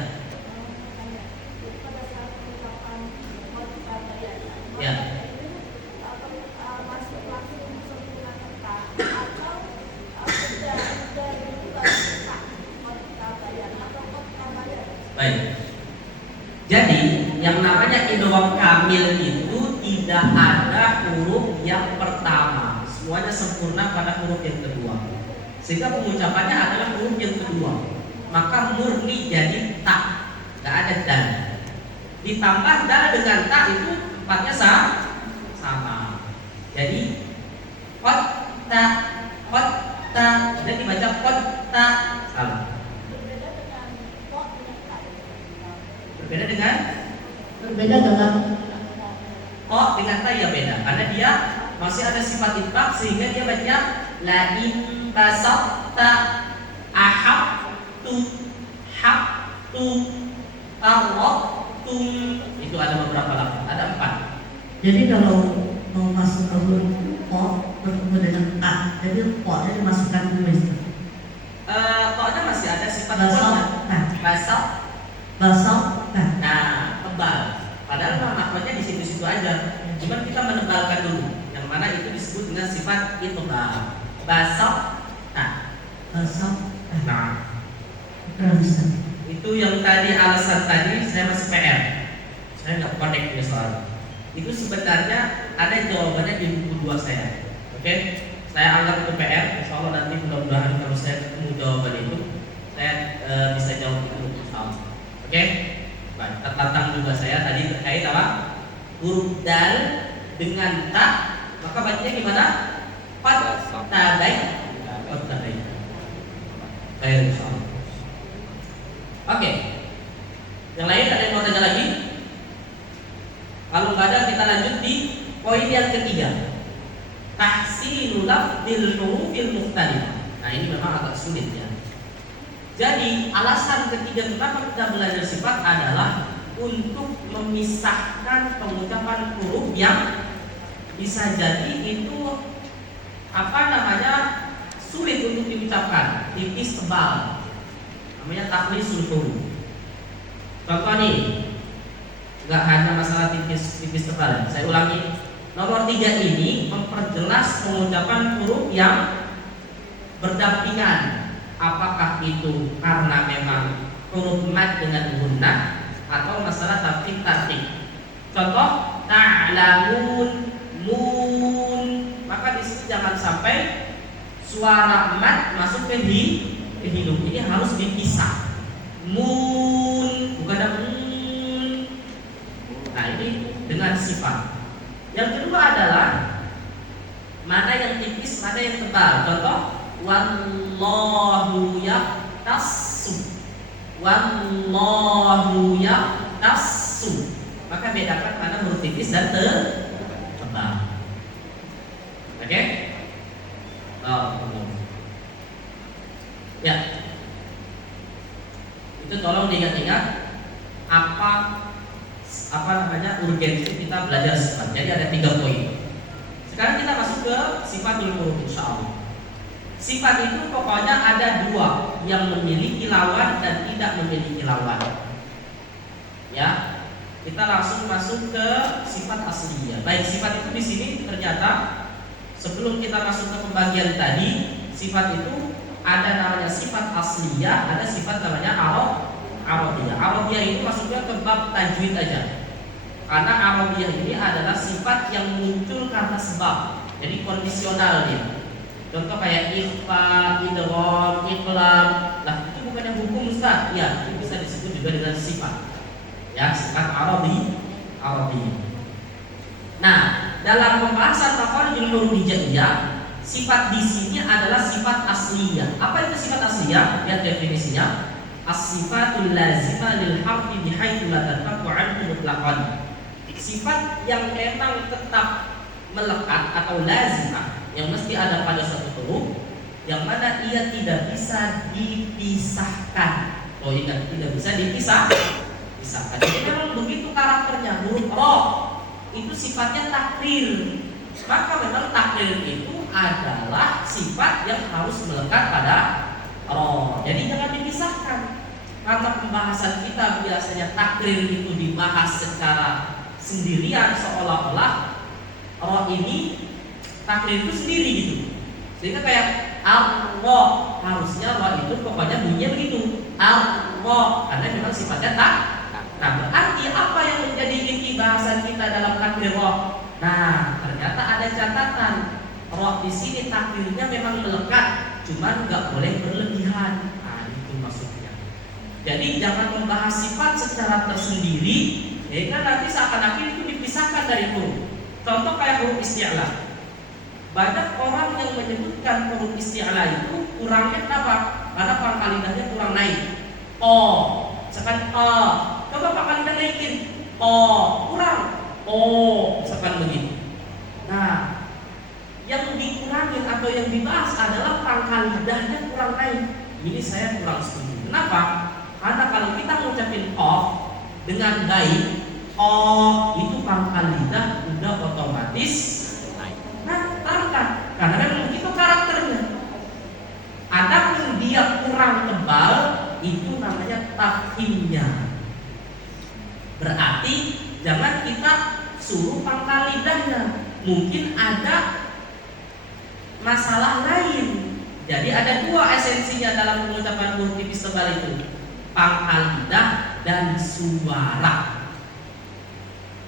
Ya. Baik. Jadi yang namanya idgham kamil itu tidak ada huruf yang pertama. Semuanya sempurna pada huruf yang kedua. Sehingga pengucapannya adalah huruf yang kedua. Maka murni jadi ta. Enggak ada dal. Ditambah dal dengan ta itu tempatnya sama. Jadi qad ta. Jadi dibaca qad ta. Salah. Berbeda dengan oh dengan ta ya beda karena dia masih ada sifat itbaq sehingga dia baca la in basatta ahabtu habtu tarabtum. Itu ada beberapa lafaz, ada 4. Jadi kalau mau masuk ke huruf o bertemu dengan a, jadi o-nya dimasukkan dulu itu. Ko-nya masih ada sifat Basok, basok. basok, Nah, tebal. Padahal akhwatnya di situ situ aja. Cuman kita menebalkan dulu, yang mana itu disebut dengan sifat itbal. Basok, Basok. nah, Kurang bisa. itu yang tadi alasan tadi saya masih PR. Saya nggak connect ya soal. Itu sebenarnya ada jawabannya di buku 2 saya. Oke, saya anggap itu PR. Insya Allah nanti mudah-mudahan kalau saya ketemu jawaban itu, saya bisa jawab itu insya Allah. Oke, baik. Tertantang juga saya tadi terkait apa? Huruf dal dengan ta, maka bacanya gimana? Qad tabai. Qad tabai. Baik, insya Allah. Oke. Yang lain ada yang mau tanya lagi? Kalau nggak ada kita lanjut di poin yang ketiga. Tahsinul lafzil hurufil mukhtalifah. Nah, ini memang agak sulit ya. Jadi, alasan ketiga kenapa kita belajar sifat adalah untuk memisahkan pengucapan huruf yang bisa jadi itu sulit untuk diucapkan, tipis tebal. Namanya takhlisul huruf. Contoh nih, nggak hanya masalah tipis tebal. Saya ulangi, nomor 3 ini memperjelas pengucapan huruf yang berdampingan. Apakah itu karena memang huruf mad dengan gunnah atau masalah tartib? Contoh, ta'lamun, mun. Maka di sini jangan sampai suara mad masuk ke hidung. Ini harus dipisah. Mun, bukan ada mun. Nah, ini dengan sifat. Yang kedua adalah mana yang tipis, mana yang tebal. Contoh, wallahu yaqtassu. Wallahu yaqtassu. Maka bedakan mana huruf tipis dan tebal. Oke? Ya. Itu tolong diingat-ingat apa namanya urgensi kita belajar sifat. Jadi ada 3 poin. Sekarang kita masuk ke sifatul huruf insyaallah. Sifat itu pokoknya ada 2, yang memiliki lawan dan tidak memiliki lawan. Ya, kita langsung masuk ke sifat asliyah. Baik, sifat itu di sini ternyata sebelum kita masuk ke pembagian tadi, sifat itu ada namanya sifat asliyah, ada sifat namanya arabiyah. Arabiyah itu masuknya ke bab tajwid aja. Karena arabiyah ini adalah sifat yang muncul karena sebab. Jadi kondisional dia. Contoh kayak ikhfa, idgham, iqlam. Lah itu bukannya hukum Ustaz? Ya, itu bisa disebut juga dengan sifat. Ya, sifat arabiyah. Nah, dalam pembahasan makharijul huruf hijaiyah, sifat di sini adalah sifat asliyah. Apa itu sifat asliyah? Lihat definisinya. As-sifatul lazimah lil harfi bihaitsu la tanfaku anhu mutlaqan. Sifat yang memang tetap melekat atau lazimah, yang mesti ada pada suatu huruf, yang mana ia tidak bisa dipisahkan. Oh, ingat, tidak bisa dipisahkan. Jadi memang begitu karakternya. Huruf ro itu sifatnya takrir. Maka memang takrir itu adalah sifat yang harus melekat pada ro. Jadi jangan dipisahkan. Karena pembahasan kita biasanya takrir itu dibahas secara sendirian, seolah-olah ro ini takrir itu sendiri gitu. Sehingga kayak al-ro, harusnya ro itu pokoknya bunyinya begitu, al-ro, karena memang sifatnya tak. Nah, berarti apa yang menjadi inti bahasan kita dalam takrir ro? Nah, ternyata ada catatan. Ro di sini takdirnya memang melekat, cuman nggak boleh berlebihan. Nah, itu maksudnya. Jadi jangan membahas sifat secara tersendiri, sehingga nanti seakan-akan itu dipisahkan dari huruf. Contoh kayak huruf isti'la. Banyak orang yang menyebutkan huruf isti'la itu kurangnya kenapa? Karena pangkalidahnya kurang naik. Misalkan coba pangkalidah naikin. Kurang. Misalkan begitu. Nah, yang dikurangin atau yang dibahas adalah pangkalidahnya kurang naik. Ini saya kurang setuju. Kenapa? Karena kalau kita ngucapin dengan baik, itu pangkal lidah udah otomatis naik, terangkat. Karena memang itu karakternya. Adapun dia kurang tebal, itu namanya tafhimnya. Berarti jangan kita suruh pangkal lidahnya. Mungkin ada masalah lain. Jadi ada dua esensinya dalam pengucapan huruf tipis tebal itu, pangkal lidah dan suara.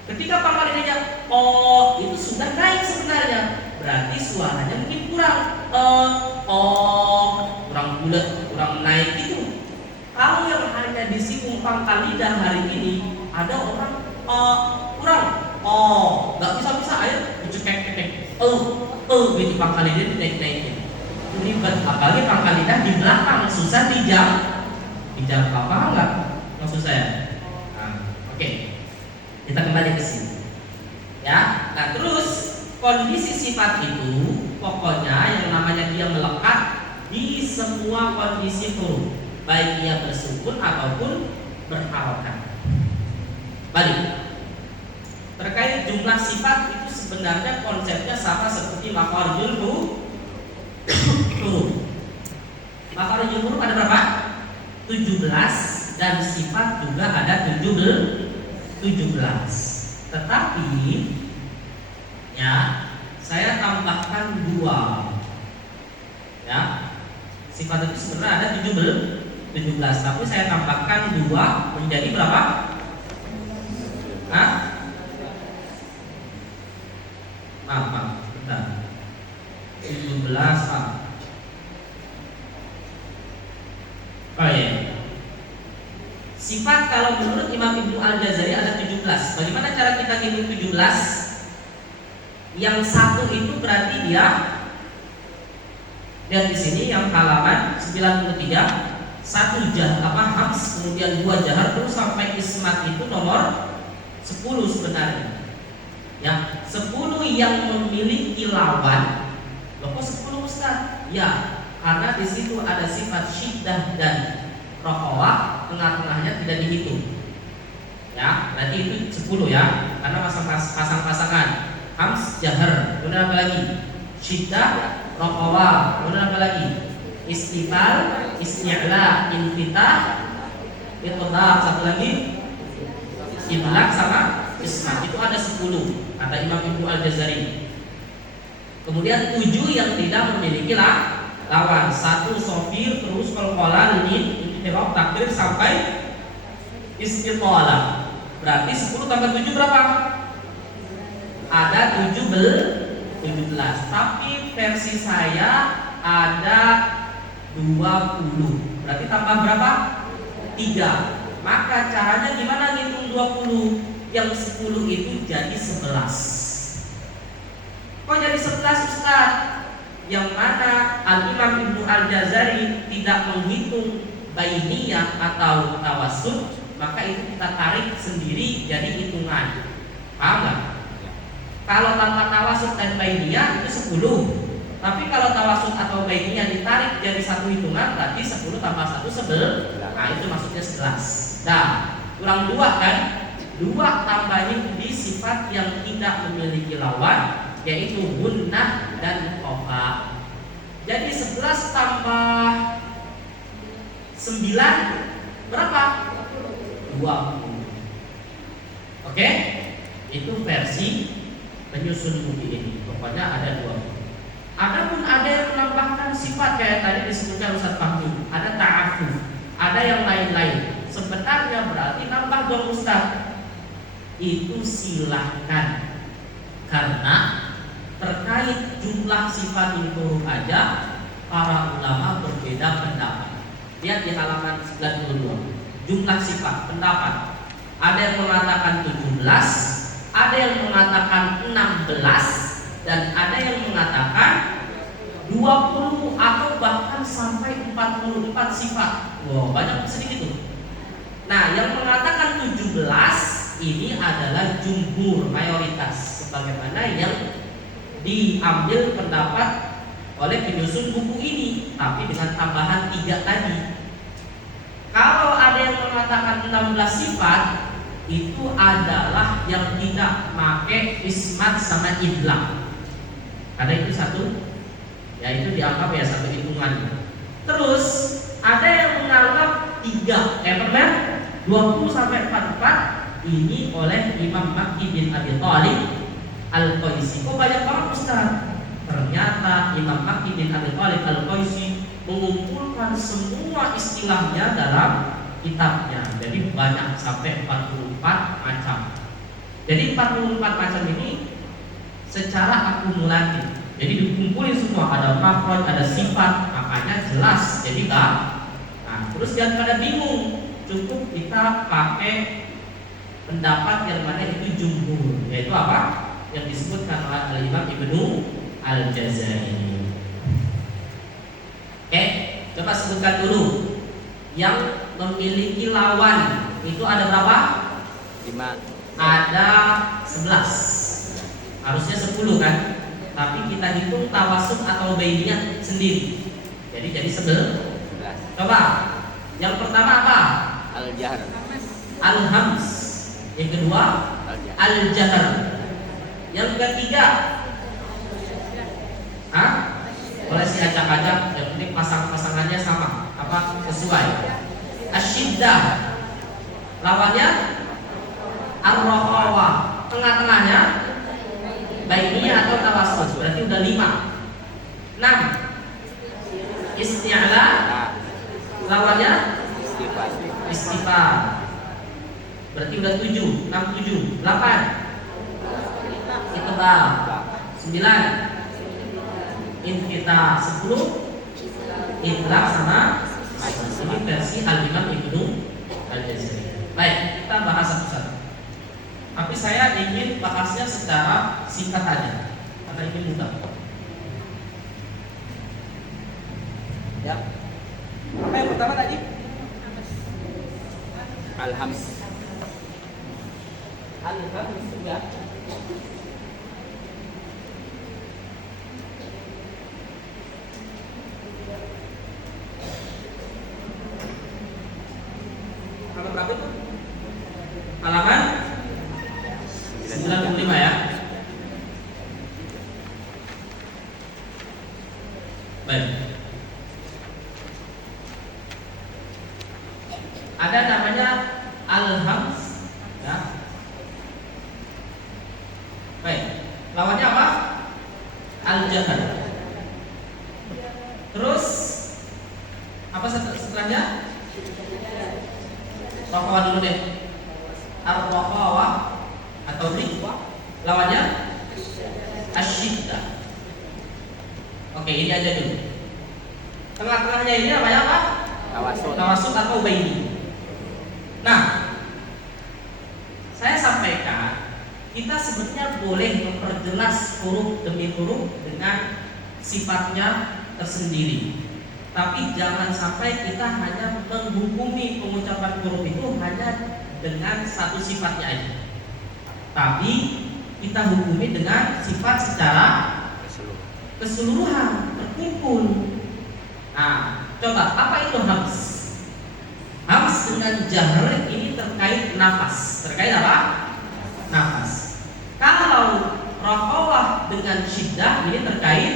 Ketika pangkal lidahnya oh itu sudah naik sebenarnya, berarti suaranya mungkin kurang kurang bulat, kurang naik itu. Kalau yang hanya disinggung pangkal lidah hari ini, ada orang kurang nggak bisa air dicekek-cekek gitu pangkal lidah naik-naikin. Ribet, apalagi pangkal lidah di belakang susah dijangkau, paham nggak maksud saya? Nah, oke. Kita kembali ke sini. Ya, nah terus kondisi sifat itu pokoknya yang namanya dia melekat di semua kondisi huruf, baik ia bersukun ataupun berharokat. Balik. Terkait jumlah sifat itu sebenarnya konsepnya sama seperti makharijul huruf. Makharijul huruf ada berapa? 17 dan sifat juga ada 17. Tetapi ya saya tambahkan 2. Ya. Sifat itu sebenarnya ada 17, tapi saya tambahkan 2 menjadi berapa? Maaf, bentar. 17 Oh iya. Sifat kalau menurut Imam Ibnu Al-Jazari ada 17. Bagaimana cara kita ngitung 17? Yang satu itu berarti dia. Dan di sini yang halaman 93, satu hams, kemudian 2 jahar terus sampai ismat itu nomor 10 sebenarnya. Ya, 10 yang memiliki lawan. Loh kok 10 Ustaz? Ya, karena di situ ada sifat syiddah dan rokhawah, tengah-tengahnya tidak dihitung. Ya, berarti itu 10 ya, karena pasang-pasangan. Hams, jahar, kemudian apa lagi? Syiddah, rokhawah, kemudian apa lagi? Istifal, isti'la, infitah, itodab, satu lagi idlak sama ismat. Itu ada 10 kata Imam Ibnu Al-Jazari. Kemudian 7 yang tidak memiliki lawan. 1 sofir, terus qalqalan, inhiraf, takdir sampai istithalah. Berarti 10 tambah 7 berapa? Ada 17. Tapi versi saya ada 20. Berarti tambah berapa? 3. Maka caranya gimana ngitung 20? Yang 10 itu jadi 11. Kok jadi 11 Ustaz? Yang mana Al-Imam Ibnu Al-Jazari tidak menghitung bainiyah atau tawassut, maka itu kita tarik sendiri jadi hitungan. Paham nggak? Kalau tanpa tawassut dan bainiyah itu 10. Tapi kalau tawassut atau bainiyah ditarik jadi satu hitungan, berarti 10 tambah 1 11. Nah, itu maksudnya 11. Nah, kurang 2 kan? 2 tambahin di sifat yang tidak memiliki lawan, yaitu gunnah dan khofa. Jadi 11 tambah 9 berapa? 20. Oke? Itu versi penyusun buku ini. Pokoknya ada 20. Adapun ada yang menambahkan sifat kayak tadi disebutkan Ustaz Fahmi, ada ta'afuf, ada yang lain-lain. Sebenarnya berarti nambah dong Ustaz. Itu silahkan, karena terkait jumlah sifat huruf aja para ulama berbeda pendapat. Lihat di halaman 92. Jumlah sifat pendapat. Ada yang mengatakan 17, ada yang mengatakan 16, dan ada yang mengatakan 20 atau bahkan sampai 44 sifat. Wow, banyak sedikit tuh. Nah, yang mengatakan 17 ini adalah jumhur, mayoritas, sebagaimana yang diambil pendapat oleh penyusun buku ini, tapi dengan tambahan 3 tadi. Kalau ada yang mengatakan 16 sifat, itu adalah yang tidak pakai ismat sama idlak. Karena itu satu, ya itu dianggap ya satu hitungan. Terus ada yang menganggap 3, 20 sampai 44 ini oleh Imam Makki bin Abi Thalib Al-Qaisi. Kok banyak banget Ustaz? Ternyata Imam Makki bin Abi Thalib Al-Qaisi mengumpulkan semua istilahnya dalam kitabnya. Jadi banyak, sampai 44 macam. Jadi 44 macam ini secara akumulatif. Jadi dikumpulin semua, ada makhraj, ada sifat, makanya jelas. Jadi terus jangan pada bingung, cukup kita pakai pendapat yang mana itu jumhur, yaitu apa? Yang disebutkan oleh Imam Ibnu Al-Jazari. Oke, coba sebutkan dulu yang memiliki lawan itu ada berapa? 5. Ada 11. Harusnya 10 kan? Tapi kita hitung tawasud atau bainiyah sendiri. Jadi 11. Coba. Yang pertama apa? Al-Jahr. Al-Hams. Yang kedua Al-Jahr. Yang ketiga boleh sih acak-acak, yang penting pasangannya sama, sesuai. Asyiddah. Lawannya Ar-Rakhawah. Tengah-tengahnya bainiyah atau tawassul. Berarti udah 5. 6. Isti'la. Lawannya Istifham. Berarti udah 7. 6, 7. 8. Itbal. 9. Infitah. 10. Itlaq sama. Ini versi Al-Imam Ibnu Al-Jazari. Baik, kita bahas satu-satu. Tapi saya ingin bahasnya secara singkat aja, karena ini mudah. Ya. Apa yang pertama tadi? Al-Hams. Al-Hams ya. Halaman berapa itu? Halaman 95 ya. Baik. Ada namanya Al-Hams ya. Baik. Lawannya apa? Al-Jahr. Terus apa setelahnya? Rakhawah dulu deh. Ar-Rakhawah atau riqwah. Lawannya Asyiddah. Oke, ini aja dulu. Tengah-tengahnya ini namanya apa? Tawasud atau baini. Nah, saya sampaikan kita sebenarnya boleh memperjelas huruf demi huruf dengan sifatnya tersendiri. Tapi jangan sampai kita hanya menghukumi pengucapan huruf itu hanya dengan satu sifatnya aja. Tapi kita hukumi dengan sifat secara keseluruhan, terkumpul. Nah, coba apa itu hams? Hams dengan jahr ini terkait nafas. Terkait apa? Nafas. Kalau rakhawah dengan syiddah ini terkait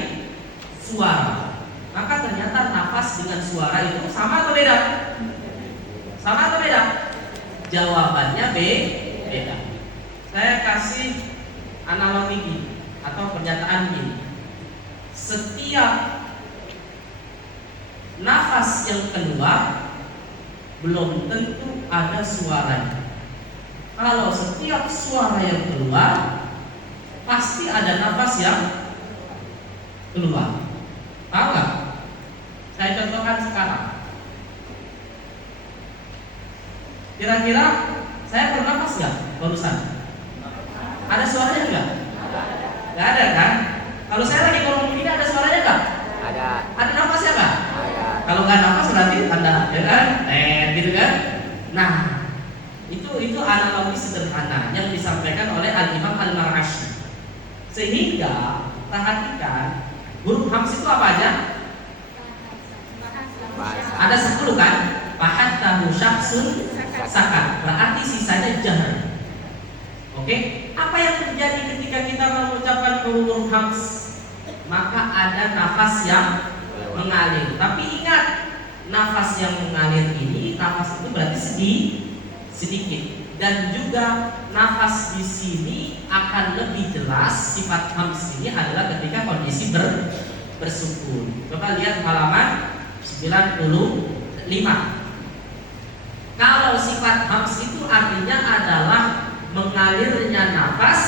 suara. Maka ternyata nafas dengan suara itu sama atau beda? Sama atau beda? Jawabannya beda. Saya kasih analogi gini atau pernyataan gini. Setiap nafas yang keluar belum tentu ada suaranya. Kalau setiap suara yang keluar pasti ada nafas yang keluar. Tahu nggak? Saya contohkan sekarang. Kira-kira saya bernafas nggak barusan? Ada suaranya nggak? Nggak ada kan? Kalau saya lagi ngomong begini ada suaranya nggak? Ada. Ada nafasnya nggak? Ada. Kalau nggak nafas berarti tanda, ya kan? Gitu kan? Nah, itu analogi sederhana yang disampaikan oleh Al-Imam Al-Mar'ashi. Sehingga perhatikan huruf hams itu apa aja? Ada 10 kan? Fahattahu syakhsun sakat. Berarti sisanya jahr. Oke? Apa yang terjadi ketika kita mengucapkan huruf hams? Maka ada nafas yang mengalir. Tapi ingat, nafas yang mengalir ini, nafas itu berarti sedikit. Dan juga nafas di sini akan lebih jelas sifat hams ini adalah ketika kondisi bersukun. Coba lihat halaman 95. Kalau sifat hams itu artinya adalah mengalirnya nafas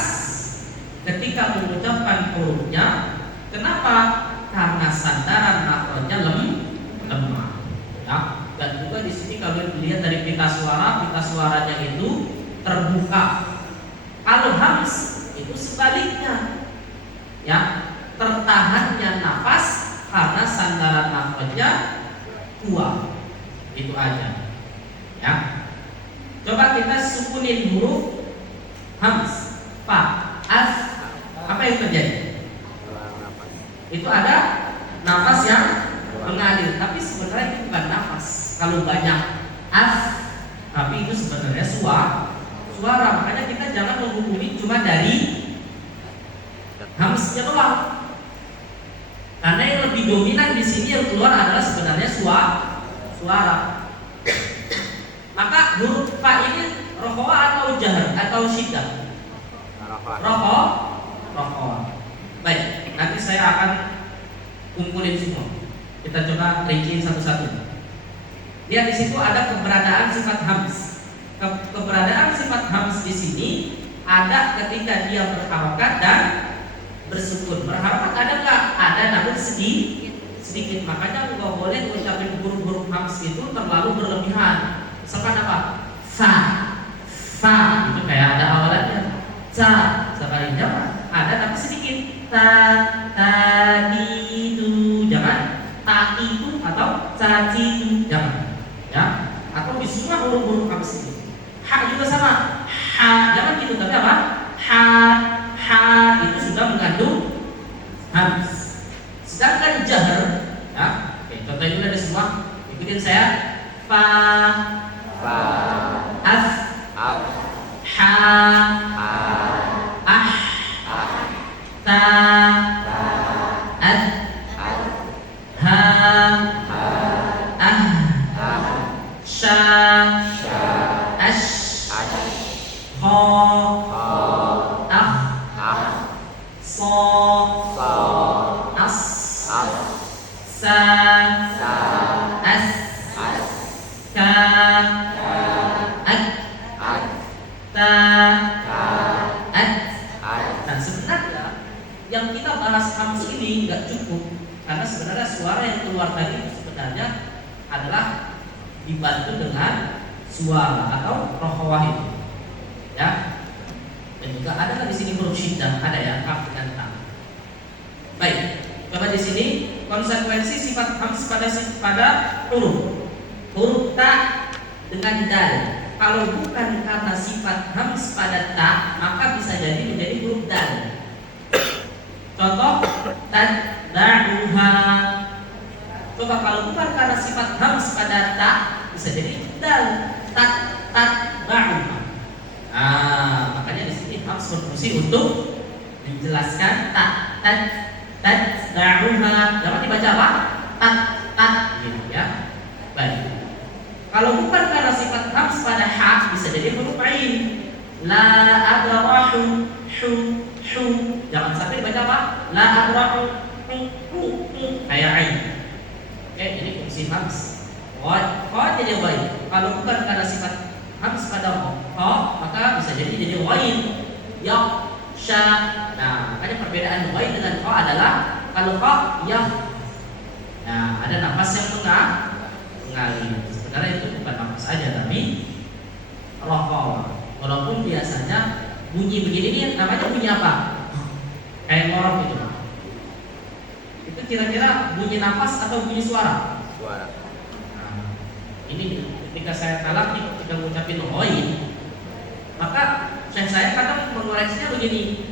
ketika mengucapkan hurufnya. Kenapa? Karena sandaran makhrajnya lemah. Ya. Dan juga di sini kalau dilihat dari pita suaranya itu terbuka. Kalau hams itu sebaliknya, ya, tertahannya nafas karena sandaran makhrajnya kuat. Itu aja. Ya. Coba kita sukunin huruf hams, fa, as. Apa yang terjadi? Itu ada nafas yang mengalir, tapi sebenarnya itu bukan nafas. Kalau banyak as, tapi itu sebenarnya suara. Makanya kita jangan menghubungi cuma dari hamsnya doang. Karena yang lebih dominan di sini yang keluar adalah sebenarnya suara. Maka huruf fa ini rohoa atau jahar atau syiddah? Rohoa. Baik, nanti saya akan kumpulin semua. Kita coba rinciin satu-satu. Lihat di situ ada keberadaan sifat hams. Keberadaan sifat hams di sini ada ketika dia berharokat dan bersukun. Berharokat ada nggak? Ada, namun sedikit. Makanya nggak boleh mengucapkan huruf-huruf hams itu terlalu berlebihan. Misalkan apa? Sa itu kayak ada awalannya. Sa sekali apa? Ada tapi sedikit. Itu jangan. Ta itu atau caci itu jangan. Ya. Atau di semua huruf-huruf hams ini. Ha juga sama. Ha jangan gitu, tapi apa? Ha itu sudah mengandung hams. Sedangkan jahar, ya. Oke, contohnya dulu ada semua. Ikutin saya. Fa, af, ha, ah, ta, ad, ha, ah, sha, ash, ha, ah, so, as, sa, as, ka, ad, ta, ad. Nah, sebenarnya yang kita bahas hams ini nggak cukup, karena sebenarnya suara yang keluar tadi sebenarnya adalah dibantu dengan suara atau rohawah itu, ya. Dan juga ada di sini huruf syiddah, ada ya, kaf dengan ta. Baik, coba di sini konsekuensi sifat hams pada huruf ta dengan dal. Kalau bukan karena sifat hams pada ta, maka bisa jadi menjadi huruf dal. Contoh tadba'uha. Coba kalau bukan karena sifat hams pada ta, bisa jadi dal. Tadba'uha. Nah, makanya di sini hams berfungsi untuk menjelaskan tadba'uha. Jangan dibaca apa? Tat gitu ya. Baik. Kalau bukan karena sifat hams pada ha, bisa jadi huruf ain. La adrahu hu. Jangan sampai baca apa? La adrahu kayak ain. Oke, ini fungsi hams. Qad jadi wain. Kalau bukan karena sifat hams pada ha, maka bisa jadi wain. Ya, sya. Nah, makanya perbedaan wain dengan ha adalah kalau ha ya. Nah, ada nafas yang mengalir. Sebenarnya itu bukan nafas saja, tapi rohawah. Walaupun biasanya bunyi begini ini namanya bunyi apa? Kayak ngorok gitu. Itu kira-kira bunyi nafas atau bunyi suara? Nah, ini ketika saya talak nih, ketika mengucapin hoin, maka saya kadang mengoreksinya begini,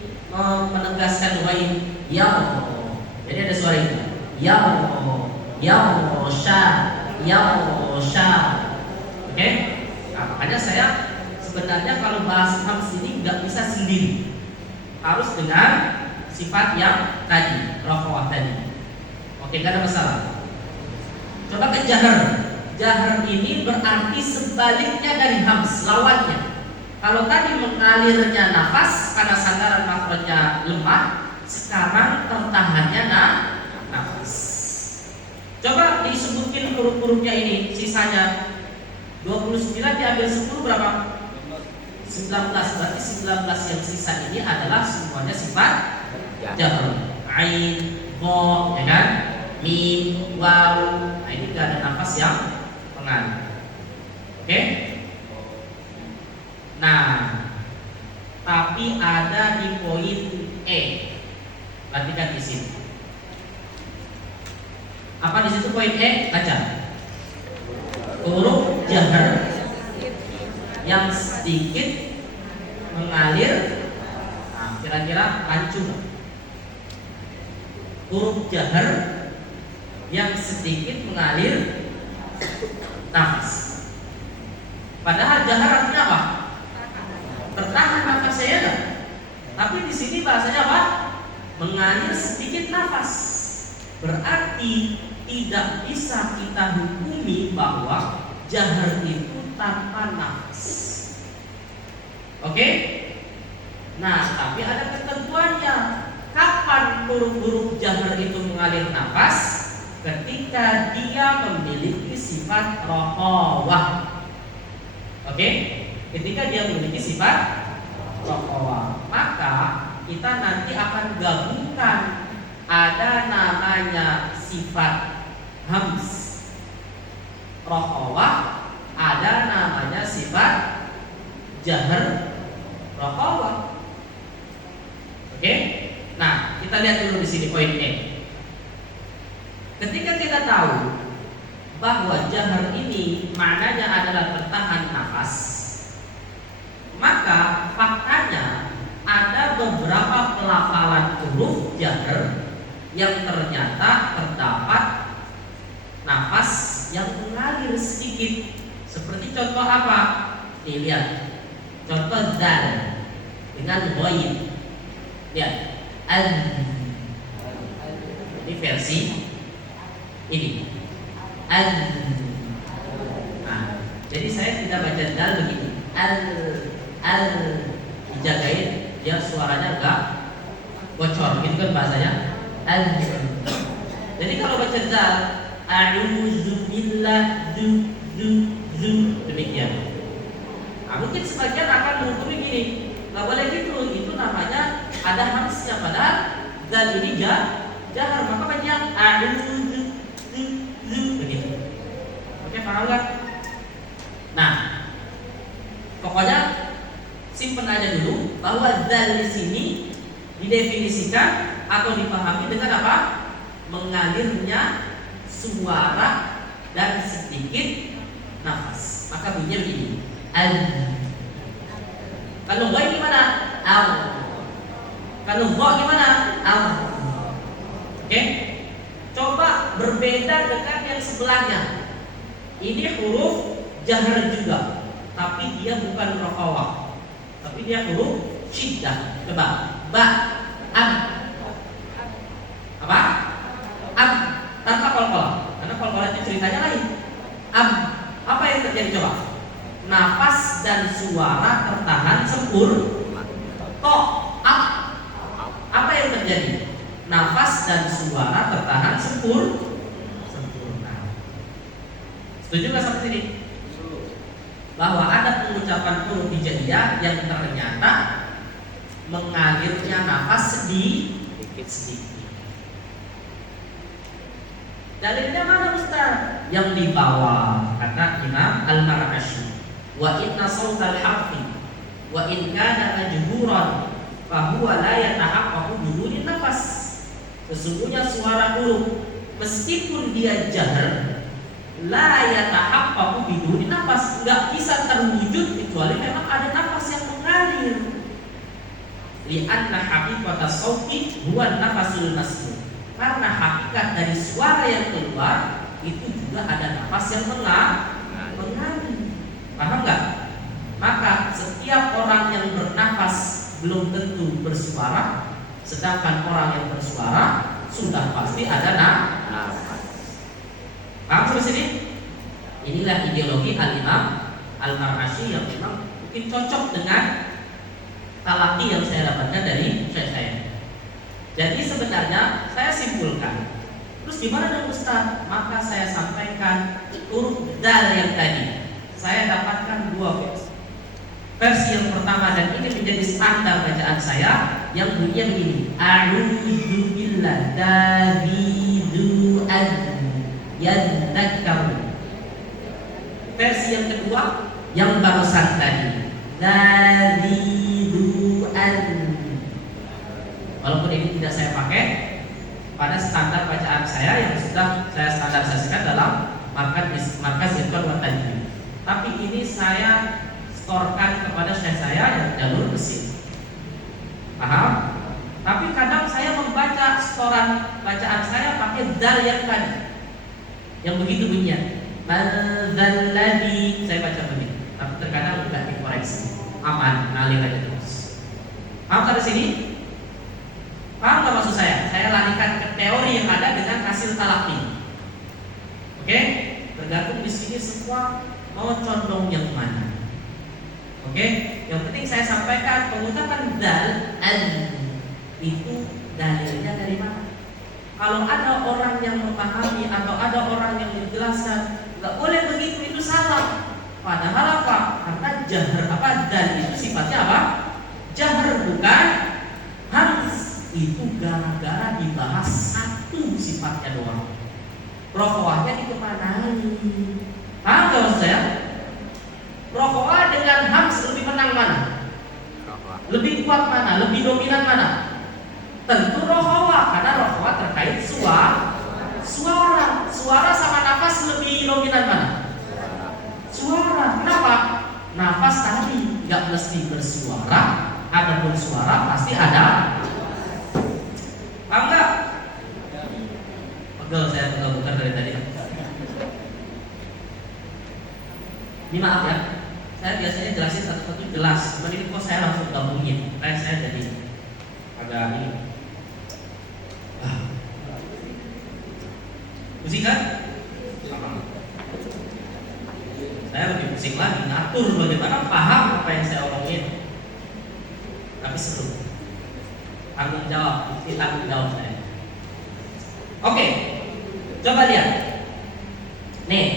menegaskan hoin, ya Allah. Jadi ada suara itu, ya Allah, ya Allah, sya. Oke? Nah, makanya saya sebenarnya kalau bahas hams ini nggak bisa sendiri, harus dengan sifat yang tadi, rohawah tadi. Oke, nggak ada masalah. Coba ke jahar. Jahar ini berarti sebaliknya dari hams, lawannya. Kalau tadi mengalirnya nafas karena sandaran makhrajnya lemah, sekarang tertahannya nafas. Coba disebutin huruf-hurufnya ini, sisanya 29 diambil 10 berapa? 19. Berarti 19 yang sisa ini adalah semuanya sifat jahr. Ain, Bo, ya kan? Mim, Waw. Nah, ini tidak ada nafas yang mengalir. Oke? Nah, tapi ada di poin E. Perhatikan di sini. Apa di situ poin E? Baca. Huruf jahr yang sedikit mengalir. Nah, kira-kira lancung. Huruf jahr yang sedikit mengalir nafas. Padahal jahr artinya apa? Tertahan nafasnya ya kan? Tapi di sini bahasanya apa? Mengalir sedikit nafas. Berarti tidak bisa kita hukumi bahwa jahr itu tanpa nafas. Oke? Nah, tapi ada ketentuannya. Kapan huruf-huruf jahr itu mengalir nafas? Ketika dia memiliki sifat rokhawah. Oke? Ketika dia memiliki sifat rokhawah, maka kita nanti akan gabungkan. Ada namanya sifat hams rokhawah, ada namanya sifat jahr rokhawah. Oke? Nah, kita lihat dulu di sini poin E. Ketika kita tahu bahwa jahr ini maknanya adalah bertahan nafas, maka faktanya ada beberapa pelafalan huruf jahr yang ternyata terdapat nafas yang mengalir sedikit. Seperti contoh apa? Nih, lihat. Contoh dal dengan ghaib. Lihat. Ini versi ini. Nah, jadi saya tidak baca dal begini. Dijagain dia suaranya enggak bocor. Itu kan bahasanya. Jadi kalau baca dal, a'udzu billah demikian. Nah, mungkin sebagian akan menghukumi gini, nggak boleh gitu, itu namanya ada hamsnya, padahal dal ini jahr, maka banyak a'udzu begitu. Oke, paham nggak? Nah, pokoknya simpen aja dulu bahwa dal di sini didefinisikan atau dipahami dengan apa? Mengalirnya suara dan sedikit nafas. Maka bunyinya begini. Kalau ghaib gimana? Kalau gha gimana? Oke? Coba berbeda dengan yang sebelahnya. Ini huruf jahr juga, tapi dia bukan rokhawah. Tapi dia huruf syiddah. Coba. Ba, apa? Tanpa qalqalah. Karena qalqalah itu ceritanya lain. Apa yang terjadi coba? Nafas dan suara tertahan sempurna. Apa yang terjadi? Nafas dan suara tertahan sempurna. Setuju nggak sampai sini? Bahwa ada pengucapan huruf hijaiyah yang ternyata mengalirnya nafas sedikit. Dalilnya mana Ustaz? Yang di bawah kata Imam Al-Mar'ashi. Wa inna sautal harfi wa in kana majhuran fa huwa la yatahaqqaqu biduni nafas. Sesungguhnya suara huruf meskipun dia jahr la yatahaqqaqu biduni nafas, enggak bisa terwujud kecuali memang ada nafas yang mengalir. Li'anna haqiqata sauti huwa nafasul masmur. Karena hakikat dari suara yang keluar itu juga ada nafas yang mengalir. Paham nggak? Maka setiap orang yang bernafas belum tentu bersuara, sedangkan orang yang bersuara sudah pasti ada nafas. Paham sampai sini? Inilah ideologi Al-Imam Al-Mar'ashi yang memang mungkin cocok dengan talaki yang saya dapatkan dari syekh saya. Jadi sebenarnya saya simpulkan, terus gimana dong Ustaz? Maka saya sampaikan huruf dal yang tadi. Saya dapatkan dua versi. Versi yang pertama, dan ini menjadi standar bacaan saya, yang bunyinya begini: A'udzu billah dabidu an yadzakkaru. Versi yang kedua yang barusan tadi, dabidu an. Walaupun ini tidak saya pakai pada standar bacaan saya yang sudah saya standarisasikan dalam markas Irfan wa Tajwid. Tapi ini saya setorkan kepada syekh saya yang jalur besi. Paham? Tapi kadang saya membaca setoran bacaan saya pakai dal yang tadi, yang begitu bunyinya. Madzalladzi, saya baca begitu. Tapi terkadang tidak dikoreksi. Aman, ngalir aja terus. Paham sampai sini? Paham nggak maksud saya? Saya larikan ke teori yang ada dengan hasil talaki. Oke? Tergantung di sini semua mau condong yang mana. Oke? Yang penting saya sampaikan pengucapan dal an itu dalilnya dari mana? Kalau ada orang yang memahami atau ada orang yang menjelaskan nggak boleh begitu, itu salah. Padahal apa? Karena jahar apa dal itu sifatnya apa? Jahar, bukan hamz. Itu gara-gara dibahas satu sifatnya doang. Rokoahnya dikemanai. Paham gak maksud saya? Rokoah dengan hams lebih menang mana? Lebih kuat mana? Lebih dominan mana? Tentu rokoah, karena rokoah terkait suara. Suara sama nafas lebih dominan mana? Suara. Kenapa? Nafas tadi nggak mesti bersuara, adapun suara pasti ada. Paham nggak? Pegel saya pegel-pegel dari tadi. Ini maaf ya, saya biasanya jelasin satu-satu jelas. Cuman ini kok saya langsung gabungin, saya jadi agak ini. Pusing kan? Saya lebih pusing lagi ngatur bagaimana paham apa yang saya omongin. Tapi seru. Tanggung jawab, ini tanggung jawab saya. Oke, coba lihat. Nih,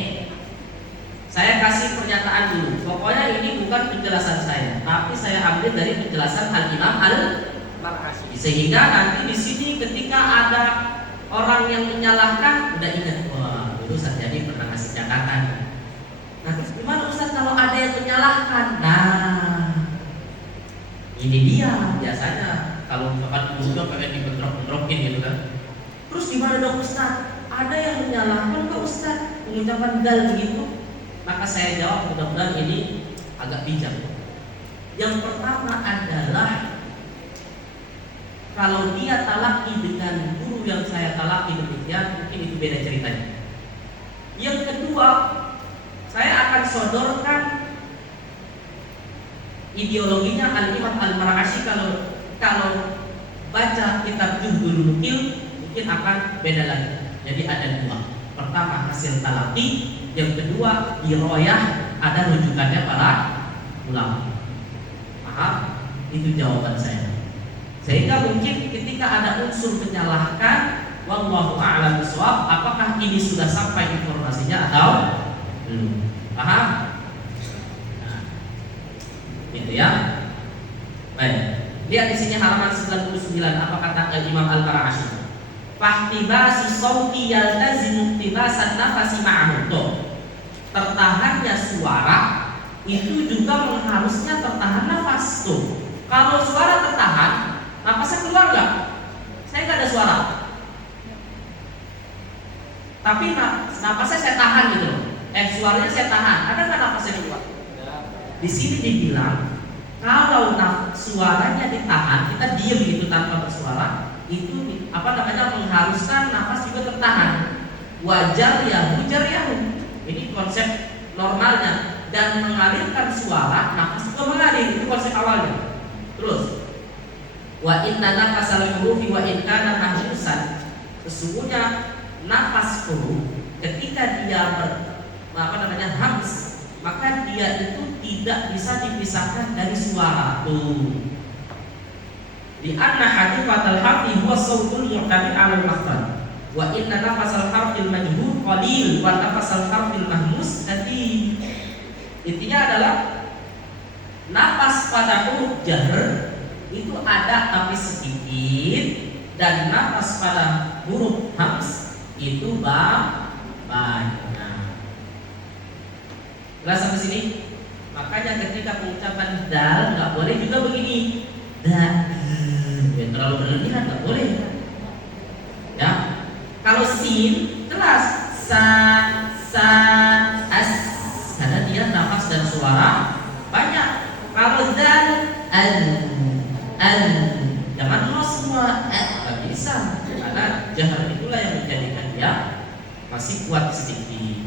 saya kasih pernyataan dulu. Pokoknya ini bukan penjelasan saya, tapi saya ambil dari penjelasan Al-Imam Al-Mar'ashi. Sehingga nanti di sini ketika ada orang yang menyalahkan, udah ingat, wah, dulu Sarjadi pernah ngasih catatan. Nah, terus gimana Ustaz kalau ada yang menyalahkan? Nah, ini dia biasanya. Kalau misalkan juga pengen dibentrok-bentrokin gitu kan. Terus gimana dong Ustaz? Ada yang menyalahkan kok Ustaz mengucapkan dal begitu? Maka saya jawab, mudah-mudahan ini agak bijak. Yang pertama adalah kalau dia talaki dengan guru yang saya talaki demikian, mungkin itu beda ceritanya. Yang kedua, saya akan sodorkan ideologinya Al-Imam Al-Mar'ashi. Kalau baca kitab Juhdul Nukil mungkin akan beda lagi. Jadi ada dua. Pertama hasil talaki, yang kedua diroyah, ada rujukannya para ulama. Paham? Itu jawaban saya. Sehingga mungkin ketika ada unsur menyalahkan, wallahu a'lam bishawab, apakah ini sudah sampai informasinya atau belum? Paham? Nah, gitu ya. Baik. Lihat di sini halaman 99, apa kata Imam Al-Mar'ashi? Fahtibasu sauti yaltazimu ihtibasan nafasi ma'ahu. Tertahannya suara itu juga mengharusnya tertahan nafas tuh. Kalau suara tertahan, nafasnya keluar nggak? Saya nggak ada suara, tapi nafasnya saya tahan gitu. Suaranya saya tahan. Ada nggak nafasnya keluar? Di sini dibilang kalau suaranya ditahan, kita diam gitu tanpa bersuara, itu mengharuskan nafas juga tertahan. Wajar ya, hujar ya. Ini konsep normalnya. Dan mengalirkan suara, nafas juga mengalir. Itu konsep awalnya. Terus, wa inna nafasal hurufi wa in kana mahsusan. Sesungguhnya nafas huruf ketika dia hams maka dia itu tidak bisa dipisahkan dari suara. Tuh. Di anna hadifatal harfi huwa sautul mu'tamid 'ala al-makhraj. Wa inna nafasal harfil majhur qalil wa nafasal harfil mahmus kathir. Intinya adalah nafas pada huruf jahr itu ada tapi sedikit, dan nafas pada huruf hams itu banyak. Jelas sampai sini? Makanya ketika pengucapan dal nggak boleh juga begini. Dal. Ya, terlalu berlebihan nggak boleh. Ya. Kalau sin jelas sa as, karena dia nafas dan suara banyak. Kalau dal al jangan lo semua nggak bisa, karena jahar itulah yang menjadikan dia masih kuat sedikit.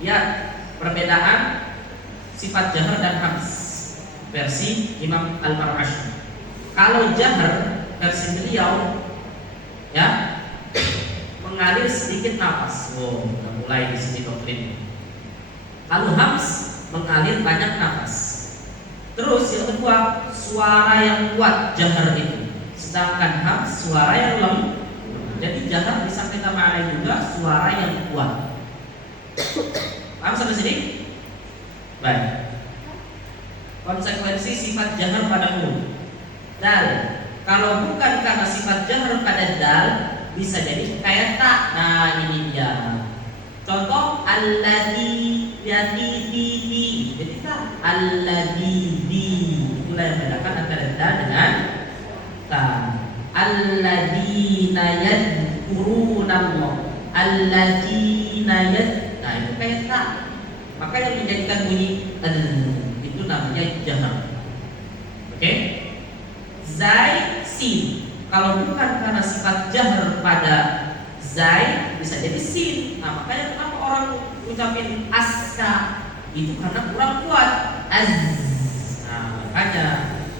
Lihat perbedaan sifat jahar dan hams versi Imam Al-Marwashi. Kalau jahar versi beliau ya mengalir sedikit nafas. Oh, udah mulai di sini doktrin. Kalau hams mengalir banyak nafas. Terus yang kedua, suara yang kuat jahar itu. Sedangkan hams suara yang lemah. Jadi jahar bisa kita maknai juga suara yang kuat. Paham sampai sini? Baik. Konsekuensi sifat jahar pada huruf dal. Kalau bukan karena sifat jahar pada dal, bisa jadi kayak tak. Nah ini dia. Contoh alladzi yadi di. Jadi tak alladzi di. Itulah yang membedakan antara dal dengan ta. Alladzina yadhkuruna Allah. Alladzina yad. Nah itu kayak tak. Maka yang menjadikan bunyi itu namanya jahar. Oke? Zai sin. Kalau bukan karena sifat jahar pada zai, bisa jadi sin. Nah makanya kenapa orang ucapin aska itu karena kurang kuat. Az. Nah makanya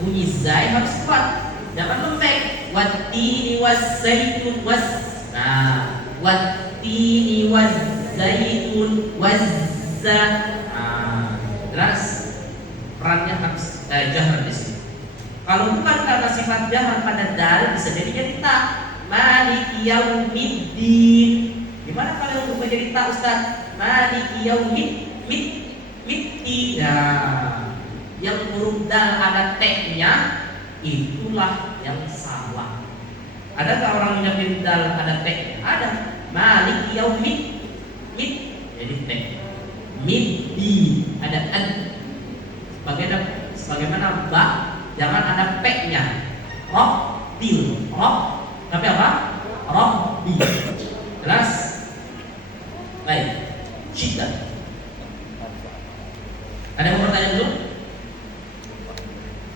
bunyi zai harus kuat, jangan lembek. Wattini waszaitun was. Nah wattini waszaitun wazza. Nah jelas perannya harus jahar di sini. Kalau bukan karena sifat jahar pada dal, bisa jadi tak. Maliki yaumiddin. Gimana kalau untuk menjadi tak, Ustaz? Maliki yaumiddin. Nah, yang huruf dal ada teknya, itulah yang salah. Adakah orang menyebut dal ada tek? Ada. Maliki yaumiddin. Jadi tek. Middi ada ad. Sebagaimana ba, jangan ada peknya. Robbil, rob, tapi apa? Robbi. Jelas? Baik. Syiddah. Ada yang mau bertanya dulu?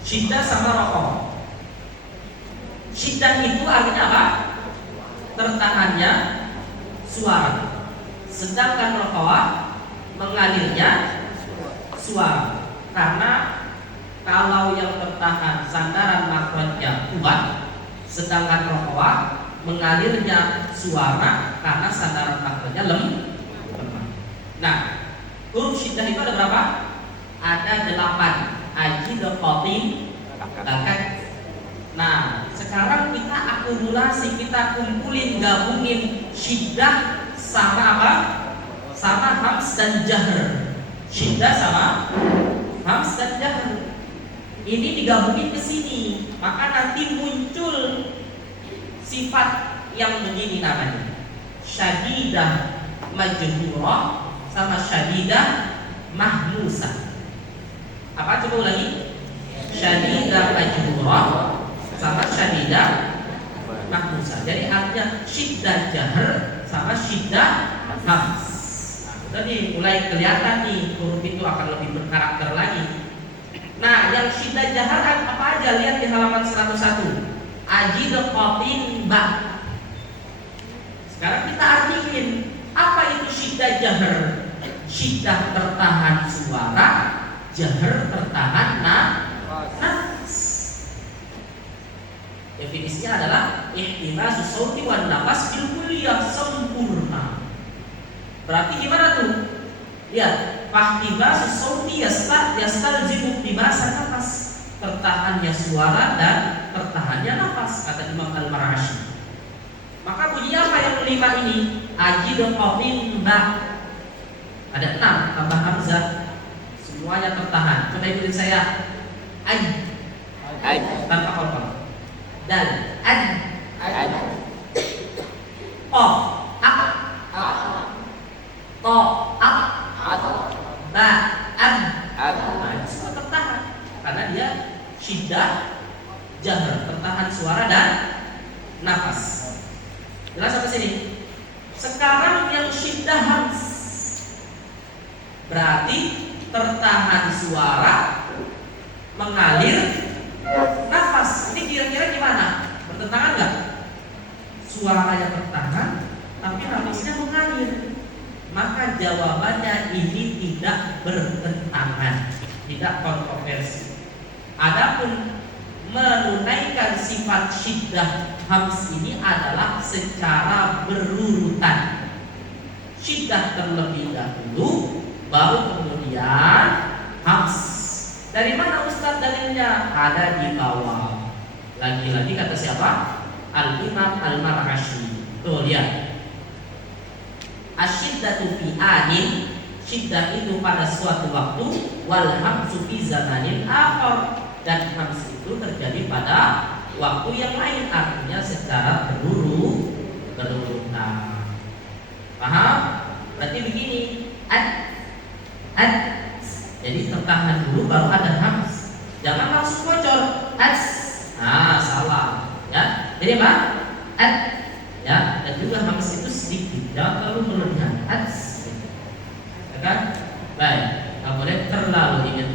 Syiddah sama rokok. Syiddah itu artinya apa? Tertahannya suara. Sedangkan rokok mengalirnya suara. Karena kalau yang tertahan sandaran makhrajnya kuat, sedangkan rokok mengalirnya suara karena sandaran makhrajnya lemah. Nah, huruf syiddah itu ada berapa? Ada 8. Ajid, qatim, bakat. Nah, sekarang kita akumulasi, kita kumpulin, gabungin syiddah sama apa? Sama hams dan jahr. Syiddah sama hams dan jahr. Ini digabungin ke sini, maka nanti muncul sifat yang begini namanya. Syadidah majhurah sama syadidah mahmusah. Apa, coba ulangi? Syadidah majhurah sama syadidah mahmusah. Jadi artinya syiddah jahr sama syiddah hams. Jadi mulai kelihatan nih huruf itu akan lebih berkarakter lagi. Nah, yang syiddah jahar apa aja? Lihat di halaman 101. Ajid qatin ba. Sekarang kita artikan apa itu syiddah jahar. Syiddah tertahan suara, jahar tertahan nafas. Definisinya adalah ihtimazu sauti wan nafas bil kulliyah sempurna. Berarti gimana tuh? Lihat, Fahtibasu sauti yastalzimu tibasan nafas. Tertahannya suara dan tertahannya nafas, kata Imam Al-Mar'ashi. Maka bunyi apa yang kelima ini? Ajid qafin ba. Ada 6 tambah hamzah, semuanya tertahan. Coba ikutin saya. Aj tanpa qalqalah. Dal ad qaf ak to ak ba ab. Nah, itu semua tertahan karena dia syiddah jahar, tertahan suara dan nafas. Jelas sampai sini? Sekarang yang syiddah hams, berarti tertahan suara, mengalir nafas. Ini kira-kira gimana? Bertentangan nggak? Suaranya tertahan, tapi nafasnya mengalir. Maka jawabannya ini tidak bertentangan, tidak kontroversi. Adapun menunaikan sifat syiddah hams ini adalah secara berurutan. Syiddah terlebih dahulu, baru kemudian hams. Dari mana Ustaz dalilnya? Ada di bawah. Lagi-lagi kata siapa? Al-Imam Al-Mar'ashi. Tuh lihat. Asyiddatu fi anin, syiddah itu pada suatu waktu, wal hamsu fi zamanin akhar, dan hams itu terjadi pada waktu yang lain, artinya secara berurutan. Paham? Berarti begini, ad. Jadi tertahan dulu baru ada hams. Jangan langsung bocor. Nah, salah. Ya. Jadi apa? Ad. Ya, dan juga hams itu sedikit, jangan terlalu berlebihan. Ya kan? Baik, nggak boleh terlalu ingat.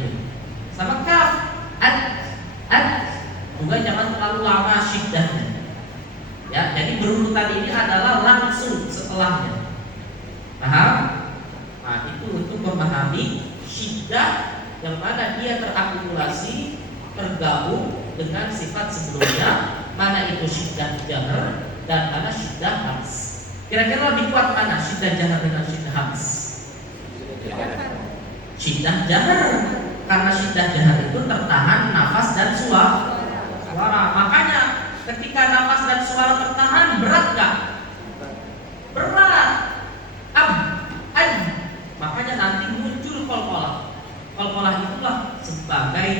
Sama kaf, ad. Juga jangan terlalu lama syiddahnya. Ya, jadi berurutan ini adalah langsung setelahnya. Paham? Nah, itu untuk memahami syiddah yang mana dia terakumulasi, tergabung dengan sifat sebelumnya. Mana itu syiddah jahar dan mana syiddah hams. Kira-kira lebih kuat mana syiddah jahar dengan syiddah hams? Syiddah jahar, karena syiddah jahar itu tertahan nafas dan suara. Makanya ketika nafas dan suara tertahan, berat gak? Berat. Makanya nanti muncul qalqalah. Qalqalah itulah sebagai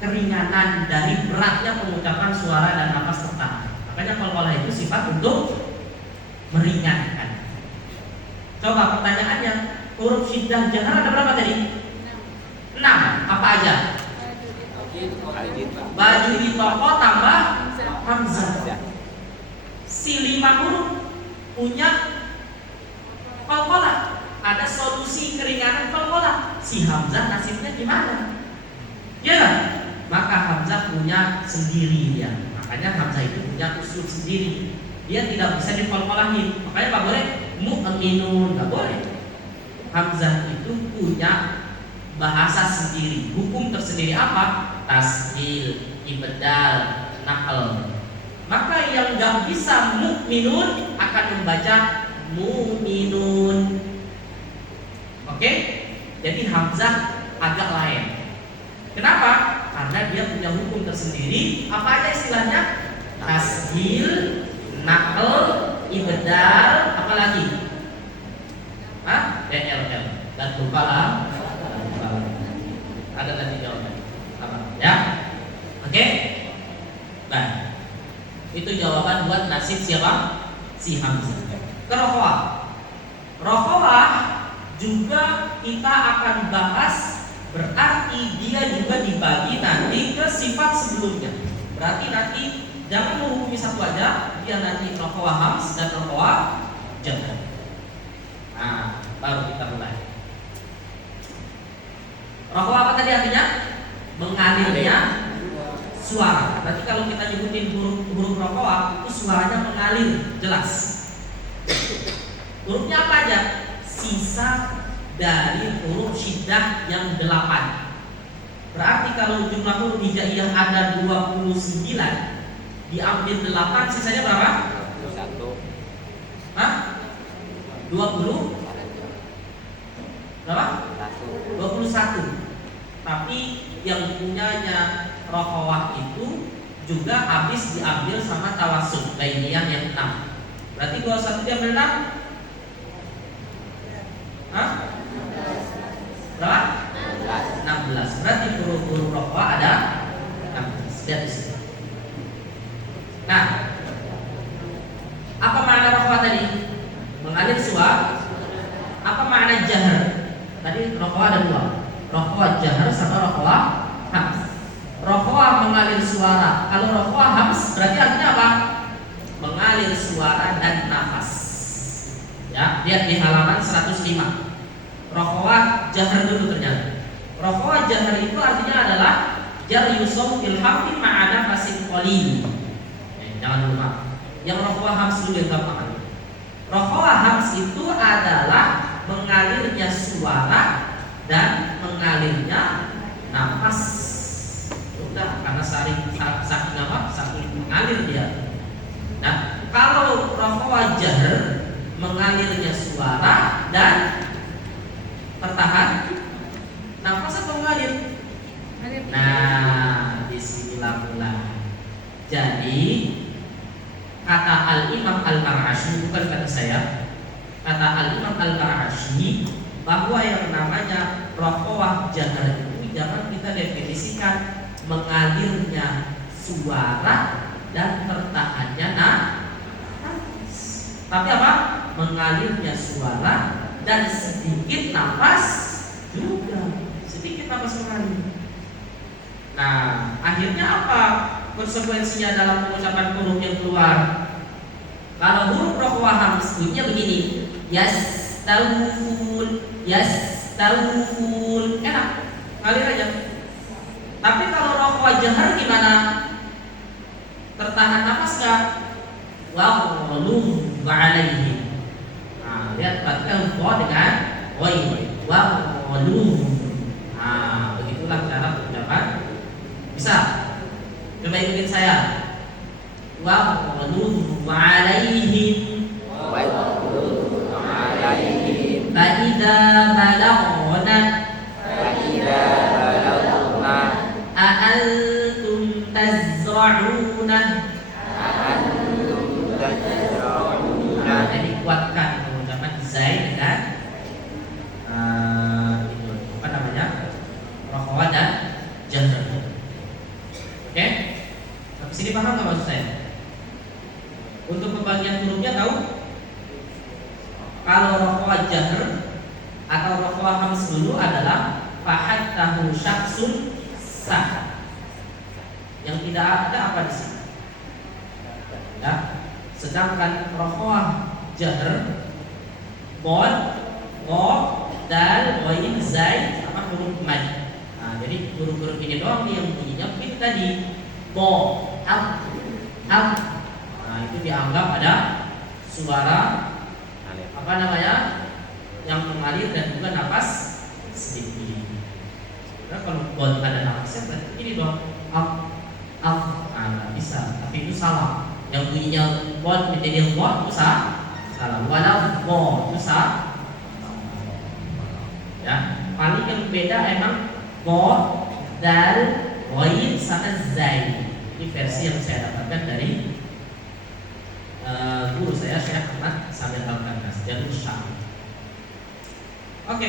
keringanan dari beratnya pengucapan suara dan nafas tertahan. Makanya qalqalah itu sifat untuk meringankan. Coba pertanyaannya, huruf syiddah jahar ada berapa tadi? 6. Apa aja? Baju di toko tambah hamzah. Si 5 huruf punya qalqalah. Ada solusi keringanan qalqalah. Si hamzah nasibnya gimana? Ya kan? Maka hamzah punya sendiri dia. Makanya hamzah itu punya usul sendiri. Dia tidak bisa diqalqalahin. Makanya nggak boleh mu'minun, nggak boleh. Hamzah itu punya bahasa sendiri, hukum tersendiri. Apa? Tasghil, ibdal, naql. Maka yang nggak bisa mu'minun akan membaca mu'minun. Oke? Jadi hamzah agak lain. Kenapa? Karena dia punya hukum tersendiri. Apa aja istilahnya? Tasghil, naql, ibdal, apa lagi? DLL. Dan lupalah. Ada tadi jawabannya. Apa? Ya? Oke? Baik. Itu jawaban buat nasib siapa? Si hamzah. Ke rokhawah. Rokhawah juga kita akan bahas, berarti dia juga dibagi nanti ke sifat sebelumnya. Berarti nanti jangan menghukumi satu aja, dia nanti rokhawah hams dan rokhawah jahar. Nah, baru kita mulai. Rokhawah apa tadi artinya? Mengalirnya suara. Berarti kalau kita nyebutin huruf rokhawah itu suaranya mengalir jelas. Hurufnya apa aja? Sisa dari huruf syiddah yang 8. Berarti kalau jumlah huruf hijaiyah ada 29, diambil 8, sisanya berapa? 1. Hah? 20? Berapa? 21. Tapi yang punyanya rokhawah itu juga habis diambil sama tawasud bainiyah yang 6. Berarti 21 diambil 6? Hah? Berapa? 16. Berarti huruf rokhawah ada 16. Lihat di sini. Nah, apa makna rokhawah tadi? Mengalir suara. Apa makna jahar? Tadi rokhawah ada 2. Rokhawah jahar sama rokhawah hams. Rokhawah mengalir suara. Kalau rokhawah hams berarti artinya apa? Mengalir suara dan nafas. Ya, lihat di halaman 105. Rokhawah jahar dulu ternyata. Rokhawah jahar itu artinya adalah jar yusuf fil hamdi ma'ana fasin qalil. Jangan lupa. Yang rokhawah hams dulu yang gampang. Rokhawah hams itu adalah mengalirnya suara dan mengalirnya nafas. Udah, karena saking apa? Saking mengalir dia. Nah, kalau rokhawah jahar mengalirnya suara dan tertahan nafas atau mengalir? Nah, disinilah mulai. Jadi kata Al-Imam Al-Mar'ashi, bukan kata saya. Kata Al-Imam Al-Mar'ashi bahwa yang namanya rokhawah jahar itu jangan kita definisikan mengalirnya suara dan tertahannya nafas. Tapi apa? Mengalirnya suara dan sedikit nafas juga. Sedikit nafas mengalir. Nah, akhirnya apa konsekuensinya dalam pengucapan huruf yang keluar? Kalau huruf rokhawah hams bunyinya begini, yastawfun, yastawfun, enak, ngalir aja. Tapi kalau rokhawah jahar gimana? Tertahan nafas gak? Wa'ulum wa'alaihim. Nah, lihat perhatikan wa dengan woi, wa'ulum. Nah, begitulah cara pengucapan. Bisa? Coba ikutin saya. Wa'ulum wa'alaihim. Fa'idha balaghna a'antum tazra'una. Nah, jadi kuatkan pengucapan zai dengan itu apa namanya? Rokhawah dan jahar. Oke? Sampai sini paham nggak maksud saya? Untuk pembagian hurufnya tahu? Kalau rokhawah jahar atau rokhawah hams dulu adalah fahattahu syakhsun sah. Yang tidak ada apa di sini? Ya. Sedangkan rokhawah jahar bod, qaf, dal, ghain, zai sama huruf mad. Nah, jadi huruf-huruf ini doang nih yang bunyinya begitu tadi. Bo, al. Nah, itu dianggap ada suara apa namanya? Yang mengalir dan juga nafas sedikit. Nah, kalau bod ada nafasnya berarti ini dong. Al. Nah, bisa, tapi itu salah. Yang bunyinya bod menjadi bod itu salah. Walau bo itu salah. Ya, paling yang beda emang bo, dal, ghain sama zai. Ini versi yang saya dapatkan dari guru saya Syekh Ahmad Samir Al-Kandas dan Syam. Oke,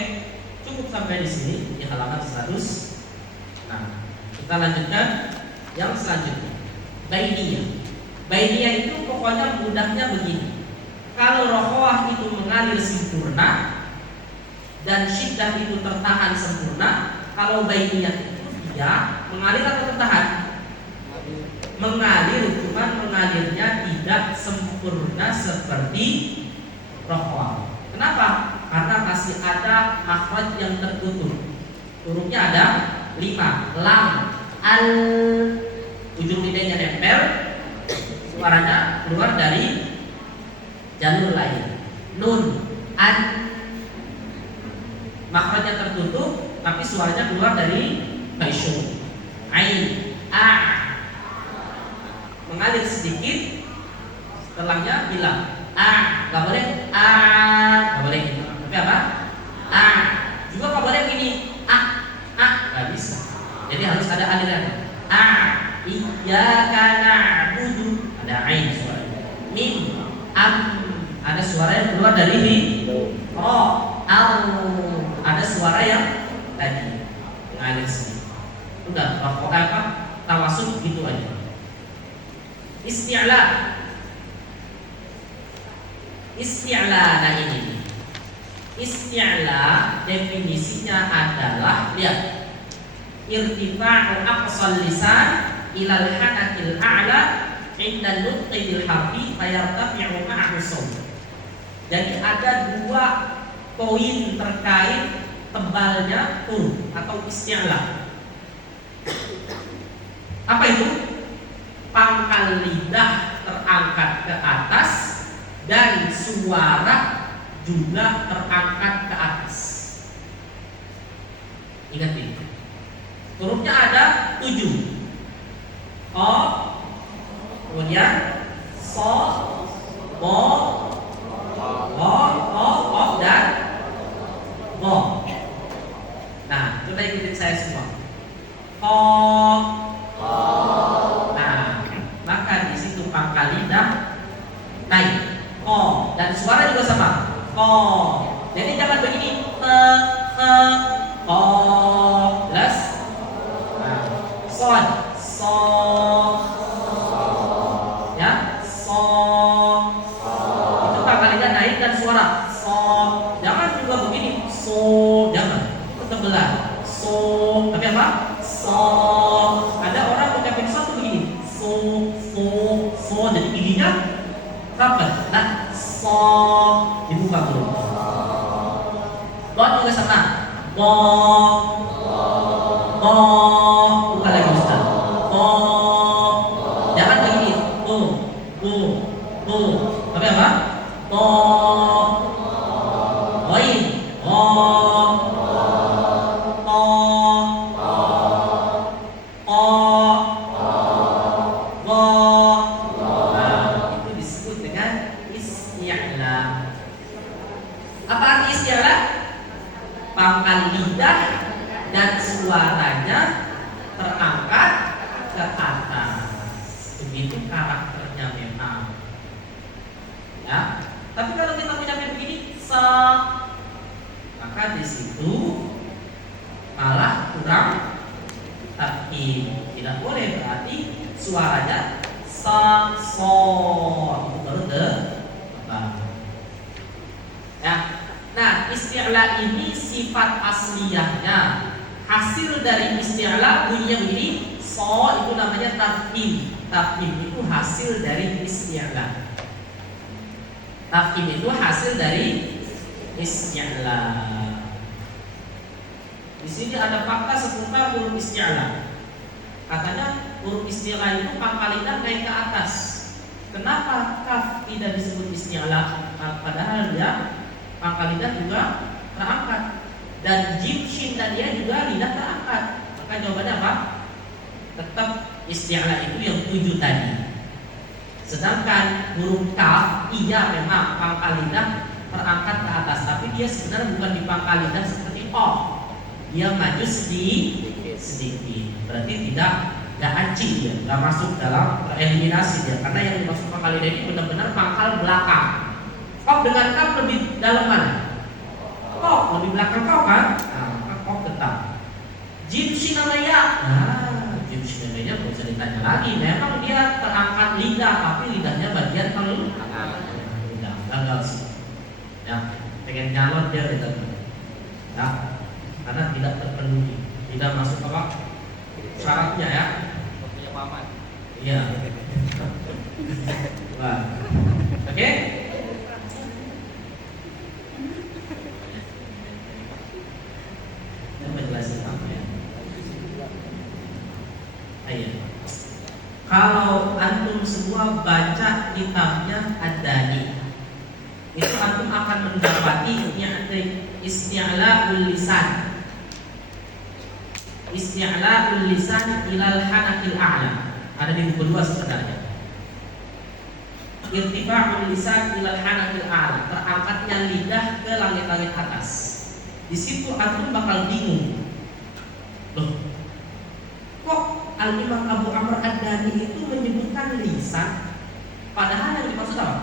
cukup sampai di sini di halaman 100. Nah, kita lanjutkan yang selanjutnya. Bainiyah. Bainiyah itu pokoknya mudahnya begini. Kalau rokhawah itu mengalir sempurna dan syiddah itu tertahan sempurna, kalau bainiyah itu dia mengalir atau tertahan? Mengalir, cuman mengalirnya tidak sempurna seperti rokhawah. Kenapa? Karena masih ada makhraj yang tertutup. Hurufnya ada 5. Lam, al, ujung lidahnya nempel, suaranya keluar dari jalur lain. Nun, an, makhrajnya tertutup tapi suaranya keluar dari maisyu. Ain, a, mengalir sedikit, setelahnya bilang a, nggak boleh a, nggak boleh gitu. Tapi apa? A, juga nggak boleh gini. Iyyaka na'budu, ada ain suara. Mim, am, ada suara yang keluar dari hi. Ro, al, ada suara yang tadi mengalir sini. Udah, pokoknya apa? Tawasud gitu aja. Isti'la. Isti'la, nah ini. Isti'la definisinya adalah, lihat, irtifa'u aqsal lisan ilal hanakil a'la inda nutqi bil harfi fayartafi'u ma'ahu shawt. Jadi ada dua poin terkait tebalnya huruf atau isti'la. Apa itu? Pangkal lidah terangkat ke atas dan suara juga terangkat ke atas. Ingat ini. Hurufnya ada 7. O, kemudian so, bo, o dan bo. Nah, coba ikutin saya semua. O. Nah, maka di situ pangkal lidah naik. O dan suara juga sama. O. Jadi jangan begini. O. Jelas? Nah, son, so. Ya, so. Itu pangkal lidah naik dan suara. So. Jangan juga begini. So, jangan. Ketebelan. So, tapi apa? So. Ada orang mengucapkan so begini. So, jadi giginya rapat. Nah, so dibuka dulu. Don juga sama. Bo, buka lagi Ustaz. Bo, jangan begini. Bu, tapi apa? Bo, boin, itu disebut dengan isti'la. Apa arti isti'la? Pangkal lidah dan suaranya terangkat ke atas. Begitu karakternya memang. Ya. Tapi kalau kita mengucapkan begini, sa, maka di situ malah kurang tapi tidak boleh, berarti suaranya sa, so, itu baru tebal. Ya. Nah, isti'la ini sifat asliyahnya, hasil dari isti'la bunyinya begini. So itu namanya tafkhim. Tafkhim itu hasil dari isti'la. Tafkhim itu hasil dari isti'la. Di sini ada fakta seputar huruf isti'la. Katanya huruf isti'la itu pangkal lidah naik ke atas. Kenapa kaf tidak disebut isti'la? Padahal dia pangkal lidah juga terangkat, dan jim, shin dan ya juga lidah terangkat. Maka jawabannya apa? Tetap isti'la itu yang 7 tadi. Sedangkan huruf kaf, iya memang pangkal lidah terangkat ke atas, tapi dia sebenarnya bukan di pangkal lidah seperti o. Dia maju sedikit. Berarti tidak ancing dia, nggak masuk dalam eliminasi dia, karena yang dimaksud pangkal lidah ini benar-benar pangkal belakang. Kok dengan kaf lebih dalam mana? Kok lebih belakang kau kan? Nah, maka kok tetap. Jim sinalaya. Nah, jim sinalaya nggak usah ditanya lagi. Memang dia terangkat lidah, tapi lidahnya bagian kalau udah gagal sih. Ya, pengen nyalon dia gitu. Ya, karena tidak terpenuhi, tidak masuk apa syaratnya ya. Punya paman. Iya. Wah. Oke. Menjelaskan apa ya? Ayo. Kalau antum semua baca kitabnya Ad-Dani, itu antum akan mendapati isti'la'ul lisan. Isti'la'ul lisan ilal hanakil a'la. Ada di buku 2 sebenarnya. Irtifa'ul lisan ilal hanakil a'la, terangkatnya lidah ke langit-langit atas. Di situ antum bakal bingung. Loh, kok Al-Imam Abu Amr Ad-Dani itu menyebutkan lisan, padahal yang dimaksud apa?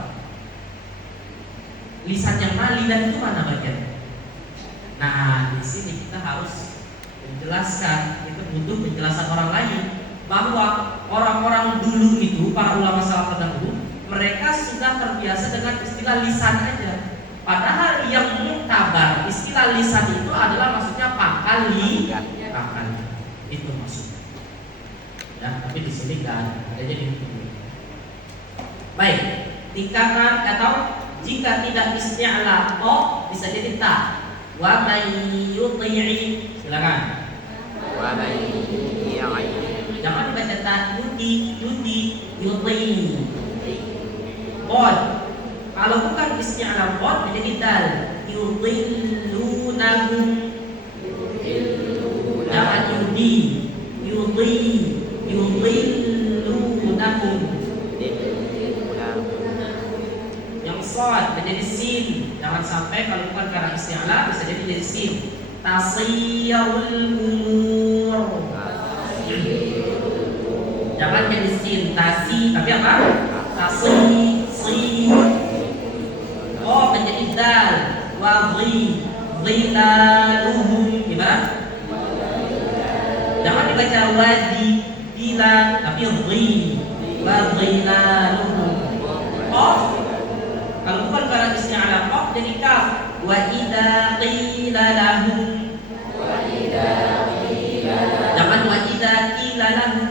Lisan yang mana, lidah itu mana bagian? Nah, di sini kita harus menjelaskan, itu butuh penjelasan orang lain, bahwa orang-orang dulu itu, para ulama salaf terdahulu, mereka sudah terbiasa dengan istilah lisan aja. Padahal yang muktabar istilah lisan itu adalah maksudnya pangkal pangkal. Itu maksudnya. Ya, tapi di sini nggak ada jadi. Baik, tingkatkan atau jika tidak isti'la bisa jadi ta. Wa may yuti'i, silakan. Wa may ya'i. Jangan dibaca ta yuti yuti. Qad. Kalau bukan isti'la qad menjadi dal. Yudillunahum. Jangan yudillunahum. Yang shad menjadi sin. Jangan sampai kalau bukan karena isti'la bisa jadi sin. Tasiyarul umur. Jangan jadi sin, tasi, tapi apa? Tasi, si. Oh, menjadi dal. Wa dhilaluhum. Gimana? Jangan dibaca wadi, bila, tapi wa dhilaluhum. Oh, kalau bukan karena isti'la qaf jadi kaf. Wa idza qila lahum. Jangan wa idza qila lahum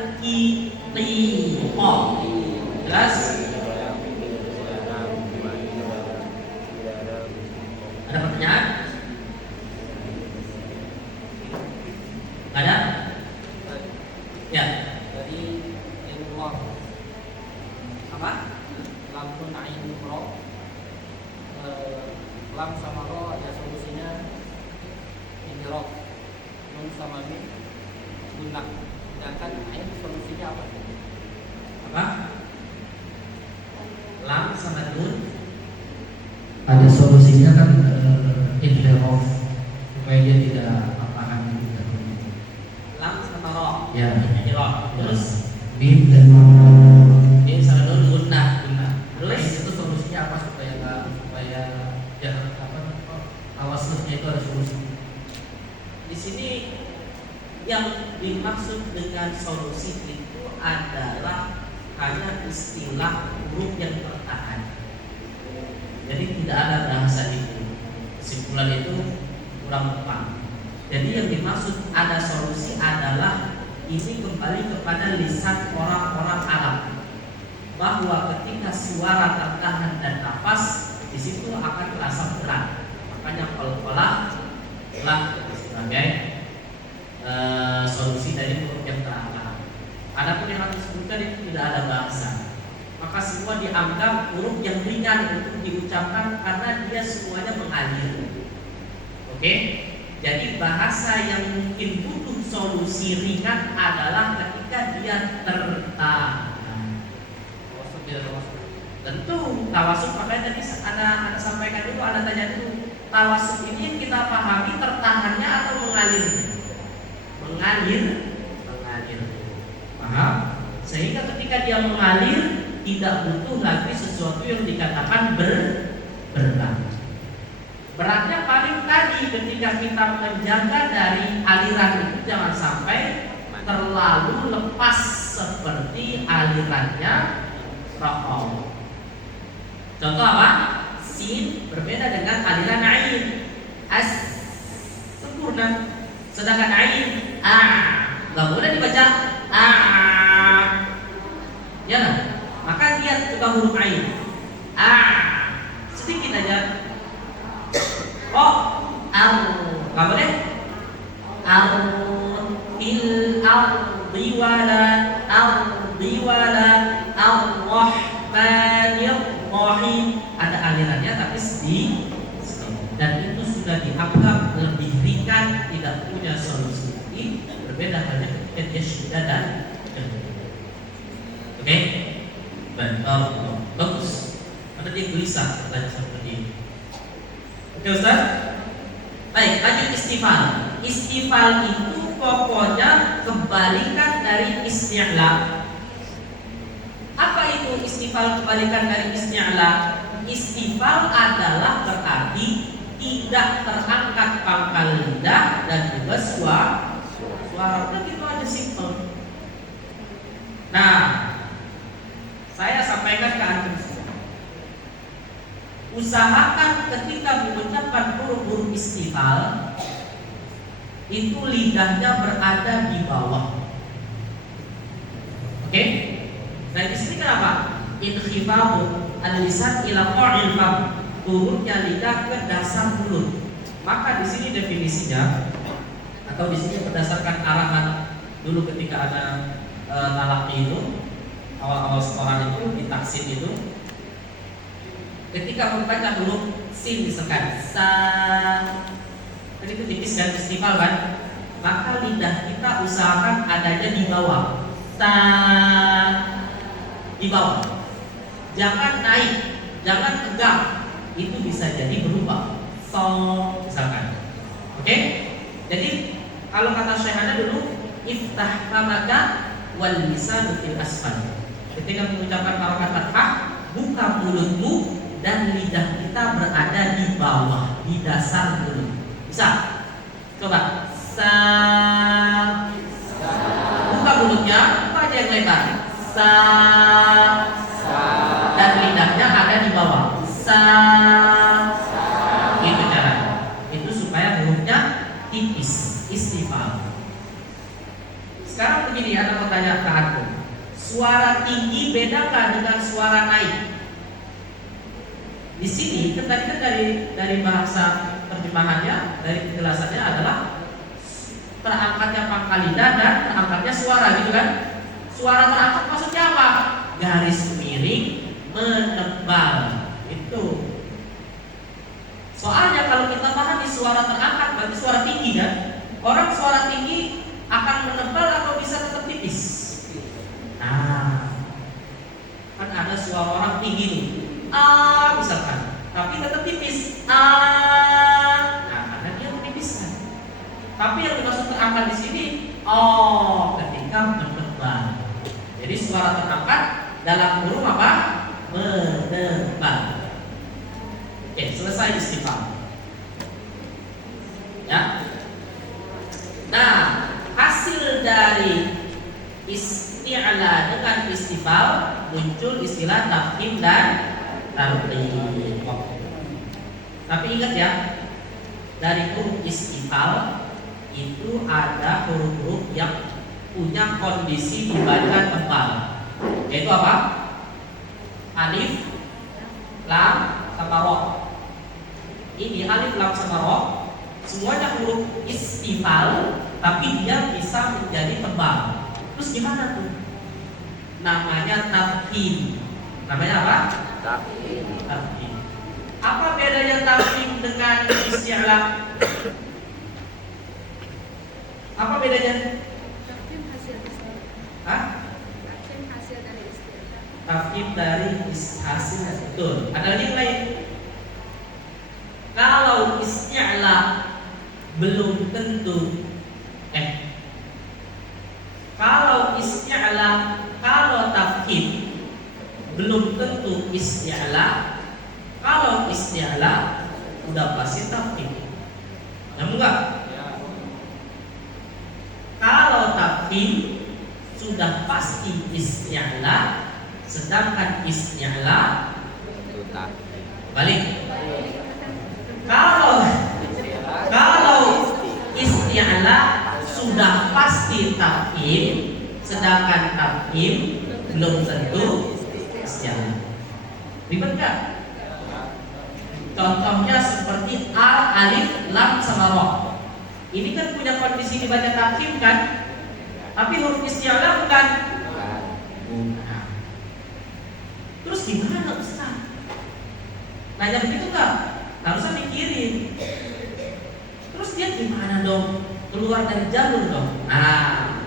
jelas? Ada pertanyaan? Ada? Ya. Dari ilmu Apa? lampun ain ro, lam sama ro ada solusinya indirok, nun sama mim guna. Sedangkan ain solusinya apa? Apa? Lam sama nun ada solusinya kan indirok supaya dia tidak paparan gitu. lam sama ro. Ya. Indirok. Terus Mim dan nun. ini sama nun guna. Terus Itu solusinya apa supaya ya awasnya itu ada solusi. di sini yang dimaksud dengan solusi itu adalah hanya istilah huruf yang bertahan. Jadi tidak ada bahasa itu. Kesimpulan itu kurang tepat. Jadi yang dimaksud ada solusi adalah ini kembali kepada lisan orang-orang Arab, bahwa ketika suara tertahan dan nafas di situ akan terasa berat. Makanya qalqalah sebagai solusi dari huruf yang terangkat. Adapun yang harus disebutkan itu tidak ada bahasa. Maka semua dianggap huruf yang ringan untuk diucapkan karena dia semuanya mengalir. Oke? Jadi bahasa yang mungkin butuh solusi ringan adalah ketika dia tertahan. Tawasud tidak tawasud. Tentu tawasud, makanya tadi ada sampaikan dulu, ada tanya dulu. Tawasud ini yang kita pahami tertahannya atau mengalir? Mengalir. Paham? Sehingga ketika dia mengalir tidak butuh lagi sesuatu yang dikatakan berat. Beratnya paling tadi ketika kita menjaga dari aliran itu jangan sampai terlalu lepas seperti alirannya roh. Contoh apa? Sin berbeda dengan aliran ain. As sempurna. Sedangkan ain nggak boleh dibaca ya kan? Maka lihat coba huruf ain sedikit aja. Nggak boleh. Il ardi wala ar-rahmanir rahim. Ada alirannya tapi sedikit. Dan itu sudah dianggap lebih ringan, tidak punya solusi lagi. Berbeda halnya ketika dia sudah dan oke? Bagus. Karena dia gelisah bertanya seperti ini. Oke Ustaz? Baik, lanjut istifal. Istifal itu pokoknya kebalikan dari isti'la. Apa itu istifal kebalikan dari isti'la? Istifal adalah berarti tidak terangkat pangkal lidah dan juga suara. Udah gitu aja simple. Nah, saya sampaikan ke antum semua. Usahakan ketika mengucapkan huruf-huruf istifal itu lidahnya berada di bawah. Oke? Nah di sini kenapa? Inkhifadu al-lisan ila qa'il fam, turunnya lidah ke dasar mulut. Maka di sini definisinya atau di sini berdasarkan arahan dulu ketika ada talaqi itu awal-awal sekolah itu di taksin itu, ketika membaca huruf sin misalkan sa, kan itu tipis kan istifal kan, maka lidah kita usahakan adanya di bawah, sa, di bawah, jangan naik, jangan tegak, itu bisa jadi berubah so misalkan. Oke? Jadi kalau kata Syekhana dulu iftah famaka wal lisanu fil asfal. Ketika mengucapkan harokat fathah, buka mulutmu dan lidah kita berada di bawah, di dasar mulut. Bisa? Coba. Sa. Buka mulutnya, buka aja yang lebar. Sa. Dan lidahnya ada di bawah. Sa. Itu caranya. Itu supaya hurufnya tipis, istifal. Sekarang begini, ada mau tanya ke aku. Suara tinggi bedakah dengan suara naik? Di sini kan tadi kan dari bahasa terjemahannya, dari penjelasannya adalah terangkatnya pangkal lidah dan terangkatnya suara gitu kan. Suara terangkat maksudnya apa? Garis miring menebal. Itu. Soalnya kalau kita pahami suara terangkat berarti suara tinggi kan. Orang suara tinggi akan menebal atau bisa tetap tipis? Nah, kan ada suara orang tinggi nih, misalkan, tapi tetap tipis. Nah, karena dia menipiskan. Tapi yang dimaksud terangkat di sini, ketika menebal. Jadi suara terangkat dalam huruf apa? Menebal. Oke, selesai istifal. Ya. Nah, hasil dari isti'la dengan istifal muncul istilah tafkhim dan tarqiq. Tapi ingat ya, dari huruf istifal itu ada huruf-huruf yang punya kondisi dibaca tebal. Yaitu apa? Alif, lam, sama ro. Ini alif, lam, sama ro semuanya huruf istifal, tapi dia bisa menjadi tebal. Terus gimana tuh? Namanya tafkhim. Namanya apa? Tafkhim. Apa bedanya tafkhim dengan isti'la? Apa bedanya? Tafkhim hasil istilah. Hah? Tafkhim hasil dari istilah. Tafkhim dari hasil. Betul. Ada lagi yang lain? Kalau isti'la belum tentu kalau isti'la, kalau tafkhim belum tentu isti'la. Kalau isti'la udah pasti tafkhim. Nyambung enggak? Kalau tafkhim sudah pasti isti'la, sedangkan isti'la balik. Kalau isti'la sudah pasti tafkhim, sedangkan tafkhim belum tentu isti'la. Ribet gak? Contohnya seperti alif, lam, sama ro. Ini kan punya kondisi dibaca tafkhim kan? Tapi huruf isti'la bukan. Terus gimana Ustaz? Nanya begitu gak? Harusnya mikirin. Terus dia gimana dong? Keluar dari jalur dong. Nah,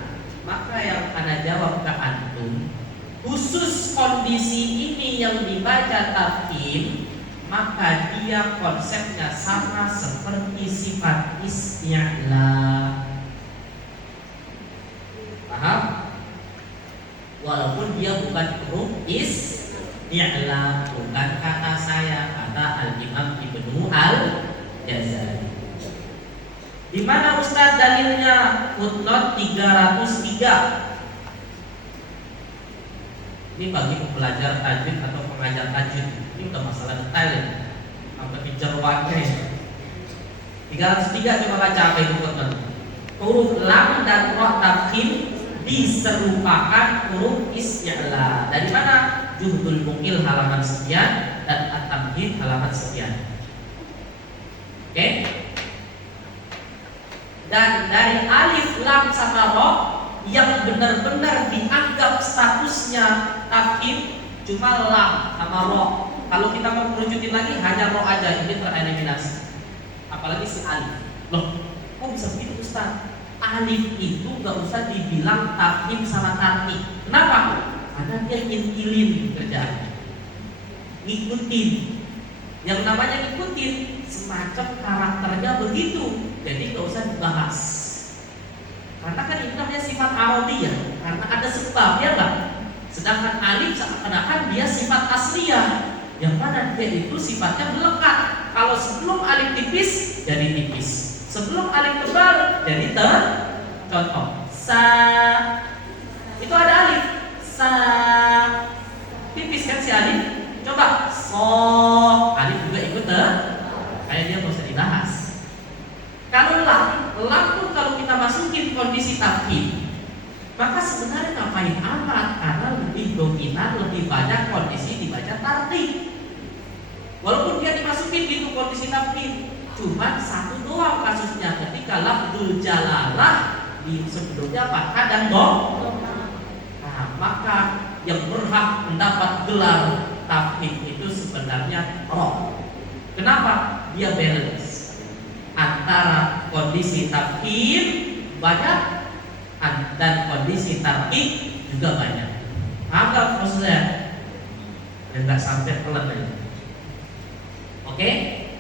maka yang Anda jawab ke antum, khusus kondisi ini yang dibaca tafkhim, maka dia konsepnya sama seperti sifat isti'la. walaupun dia bukan huruf isti'la, bukan kata saya, kata Al-Imam Ibnu Al-Jazari. Di mana Ustaz dalilnya? Footnote 303. Ini bagi pembelajar tajwid atau pengajar tajwid, ini udah masalah detail, sampai kejeruannya ya. 303 coba baca apa itu footnote. Huruf lam dan ra tafkhim diserupakan huruf isti'la. Dari mana? Juhdul Muqil halaman sekian dan At-Tamhid halaman sekian. Oke? Dan dari alif, lam sama ra yang benar-benar dianggap statusnya tafkhim cuma lam sama ra. Kalau kita mau merujukin lagi hanya ra aja, ini tereliminasi. Apalagi si alif. Loh, kok bisa begitu Ustaz? Alif itu gak usah dibilang tafkhim sama tarqiq. Kenapa? Karena dia intilin kerjaan, ngikutin. Yang namanya ngikutin semacam karakternya begitu, jadi gak usah dibahas. Karena kan itu namanya sifat aradiyah, karena ada sebab, ya enggak? Sedangkan alif seakan-akan dia sifat asliyah, yang mana dia itu sifatnya melekat. Kalau sebelum alif tipis jadi tipis, sebelum alif tebal jadi contoh sa, itu ada alif sa, tipis kan si alif. Coba so, alif juga ikut kayak dia nggak usah dibahas. Kalau lam pun kalau kita masukin kondisi tafkhim, maka sebenarnya ngapain amat, karena lebih dominan, lebih banyak kondisi dibaca tarqiq. Walaupun dia dimasukin gitu kondisi tafkhim, cuma satu doang kasusnya ketika lafzul jalalah di sebelumnya fathah dan dom. Nah, maka yang berhak mendapat gelar tafkhim itu sebenarnya ra. Kenapa? Dia balance antara kondisi tafkhim banyak dan kondisi tarqiq juga banyak. Apa maksudnya? Enggak sampai pelan aja. Oke?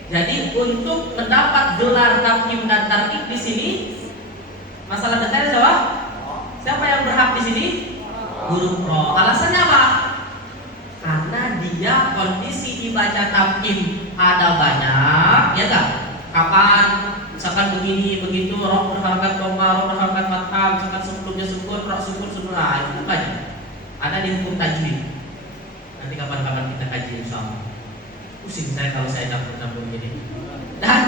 Jadi untuk mendapat gelar tafkhim dan tarqiq di sini, masalah detail siapa? Siapa yang berhak di sini? Huruf ra. Alasannya apa? Karena dia kondisi dibaca tafkhim ada banyak, ya kan? Kapan? Misalkan begini, begitu, ra berharakat koma, ra berharakat fathah, misalkan sebelumnya sukun, ra sukun semua, itu banyak. Ada di hukum tajwid. Nanti kapan-kapan kita kaji insyaallah. Pusing saya kalau saya campur-campur gini. Dan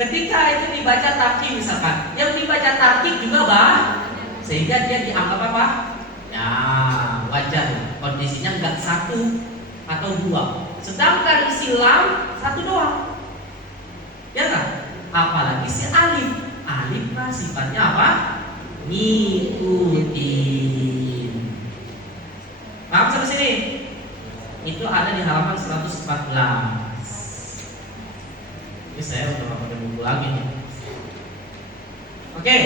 ketika itu dibaca tafkhim misalkan, yang dibaca tarqiq juga sehingga dia dianggap apa? Ya wajar, kondisinya enggak satu atau dua. Sedangkan isi lam satu doang, ya kan? Apalagi si alif, alif mah sifatnya apa? Ngikutin. Paham sampai sini? Itu ada di halaman 114. Ini saya udah gak pakai buku lagi nih. Oke,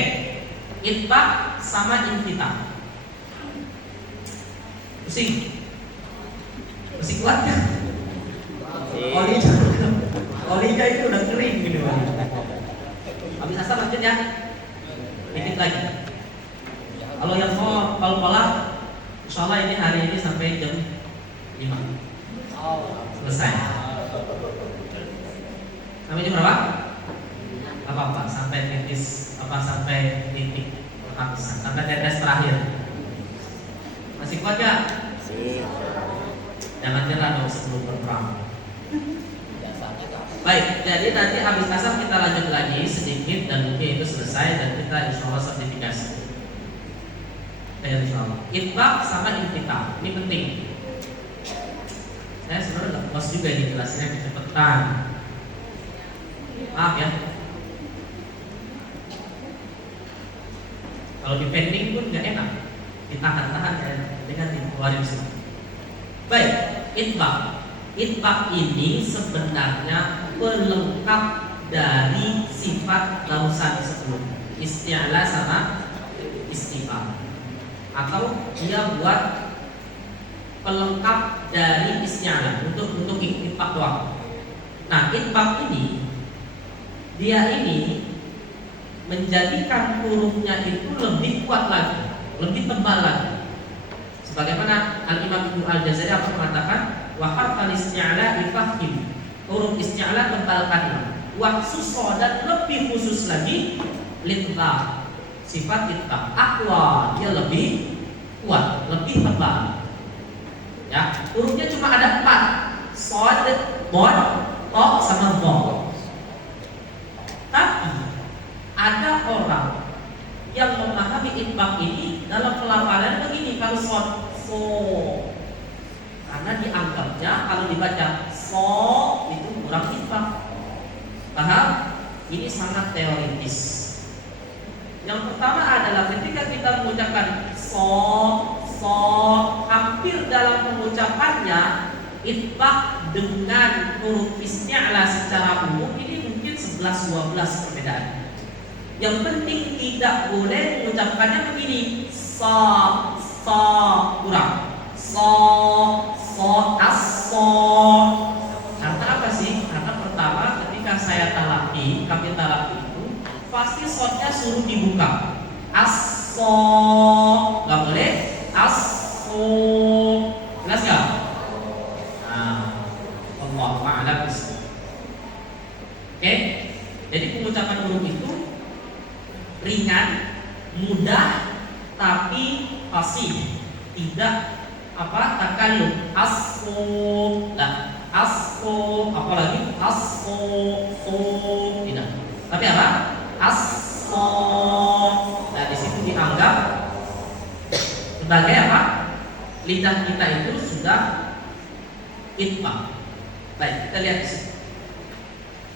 itbaq sama infitah. Pusing kuat ya? Olinya itu udah kering gitu. Habis asal lanjut ya. Dikit lagi. Kalau yang mau pola, insyaallah ini hari ini sampai jam 5 selesai. Sampai jam berapa? Apa sampai titis sampai titik penghabisan, sampai tetes terakhir. Masih kuat ya? Jangan nyerah dong sebelum berperang. Baik, jadi nanti habis asar kita lanjut lagi sedikit dan mungkin itu selesai dan kita insyaallah sertifikasi. Insyaallah. Itbaq sama infitah, ini penting. Saya sebenarnya nggak puas juga ini jelasnya kecepatan. Maaf ya. Kalau di pending pun nggak enak, ditahan-tahan dengan dikeluarin semua. Baik, itbaq. Itbaq ini sebenarnya pelengkap dari sifat lausan sebelumnya, isti'la sama istifham, atau dia buat pelengkap dari isti'la untuk itbaq doang. Nah, itbaq ini dia ini menjadikan hurufnya itu lebih kuat lagi, lebih tebal lagi. Sebagaimana Al-Imam Ibnu Al-Jazari apa mengatakan, wa harfal isti'la ifahim, huruf isti'la tebalkanlah, wa khusus dan lebih khusus lagi litbaq, sifat litbaq, aqwa, dia lebih kuat, lebih tebal. Ya, hurufnya cuma ada 4, shad, bod, ta sama dha. Tapi ada orang yang memahami itbaq ini dalam pelafalan begini, kalau shad so, karena dianggapnya kalau dibaca so itu kurang itbaq. Paham? Ini sangat teoritis. Yang pertama adalah ketika kita mengucapkan so, hampir dalam pengucapannya itbaq dengan huruf isti'la secara umum ini mungkin 11-12 perbedaan. Yang penting tidak boleh mengucapkannya begini, so kurang, so as-so. Karena apa sih? Karena pertama ketika saya talaki, kami talaki itu pasti shotnya suruh dibuka, as-so, nggak boleh as-so, jelas nggak? Allahu a'lam. Oke, jadi pengucapan huruf itu ringan, mudah, tapi fasih, tidak takalluf. As-so, lah, as-so, apalagi as-so, tidak. Tapi apa? As-so. Nah, di situ dianggap sebagai apa? Lidah kita itu sudah itbaq. Baik, kita lihat di sini.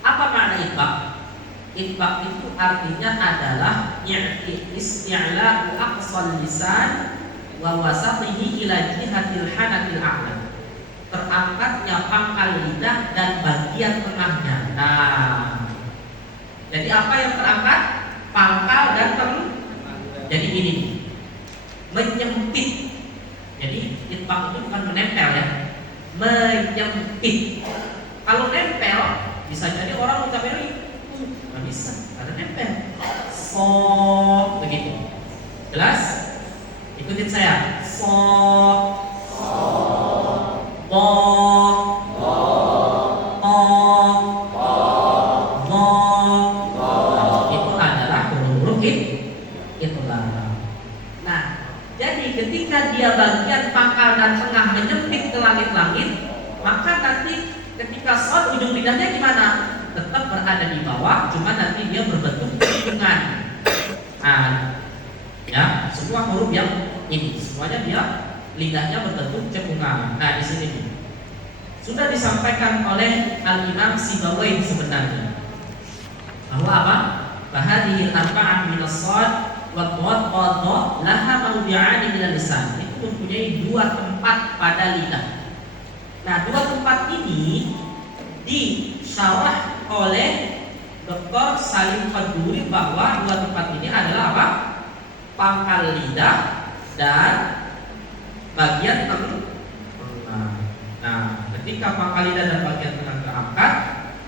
Apa makna itbaq? Itbaq itu artinya adalah isti'la'u aqsal lisan wa wasatihi ila jihatil hanatil a'la. Terangkatnya pangkal lidah dan bagian tengahnya. Nah, jadi apa yang terangkat? Pangkal dan tengah. Jadi ini menyempit. Jadi itbaq itu bukan menempel ya, menyempit. Kalau nempel bisa jadi orang ucapnya nggak bisa, karena nempel. So begitu. Jelas? Ikutin saya. So, bo, itu adalah huruf itbaq. Nah, jadi ketika dia bagian pangkal dan tengah menyempit ke langit-langit, maka nanti ketika shad ujung lidahnya gimana? Tetap berada di bawah, cuma nanti dia berbentuk cekungan. Ya, semua huruf yang ini semuanya dia lidahnya berbentuk cekungan. Nah, di sini sudah disampaikan oleh Al-Imam Sibawayh sebenarnya bahwa apa? Bahadihil arba'ah minas shad wa dhad wa dha laha mawdi'ani minal lisan. Itu mempunyai 2 tempat pada lidah. Nah, 2 tempat ini disyarah oleh Dr. Salim Faduri bahwa 2 tempat ini adalah apa? Pangkal lidah dan bagian tengah. Nah, ketika pangkal lidah dan bagian tengah terangkat,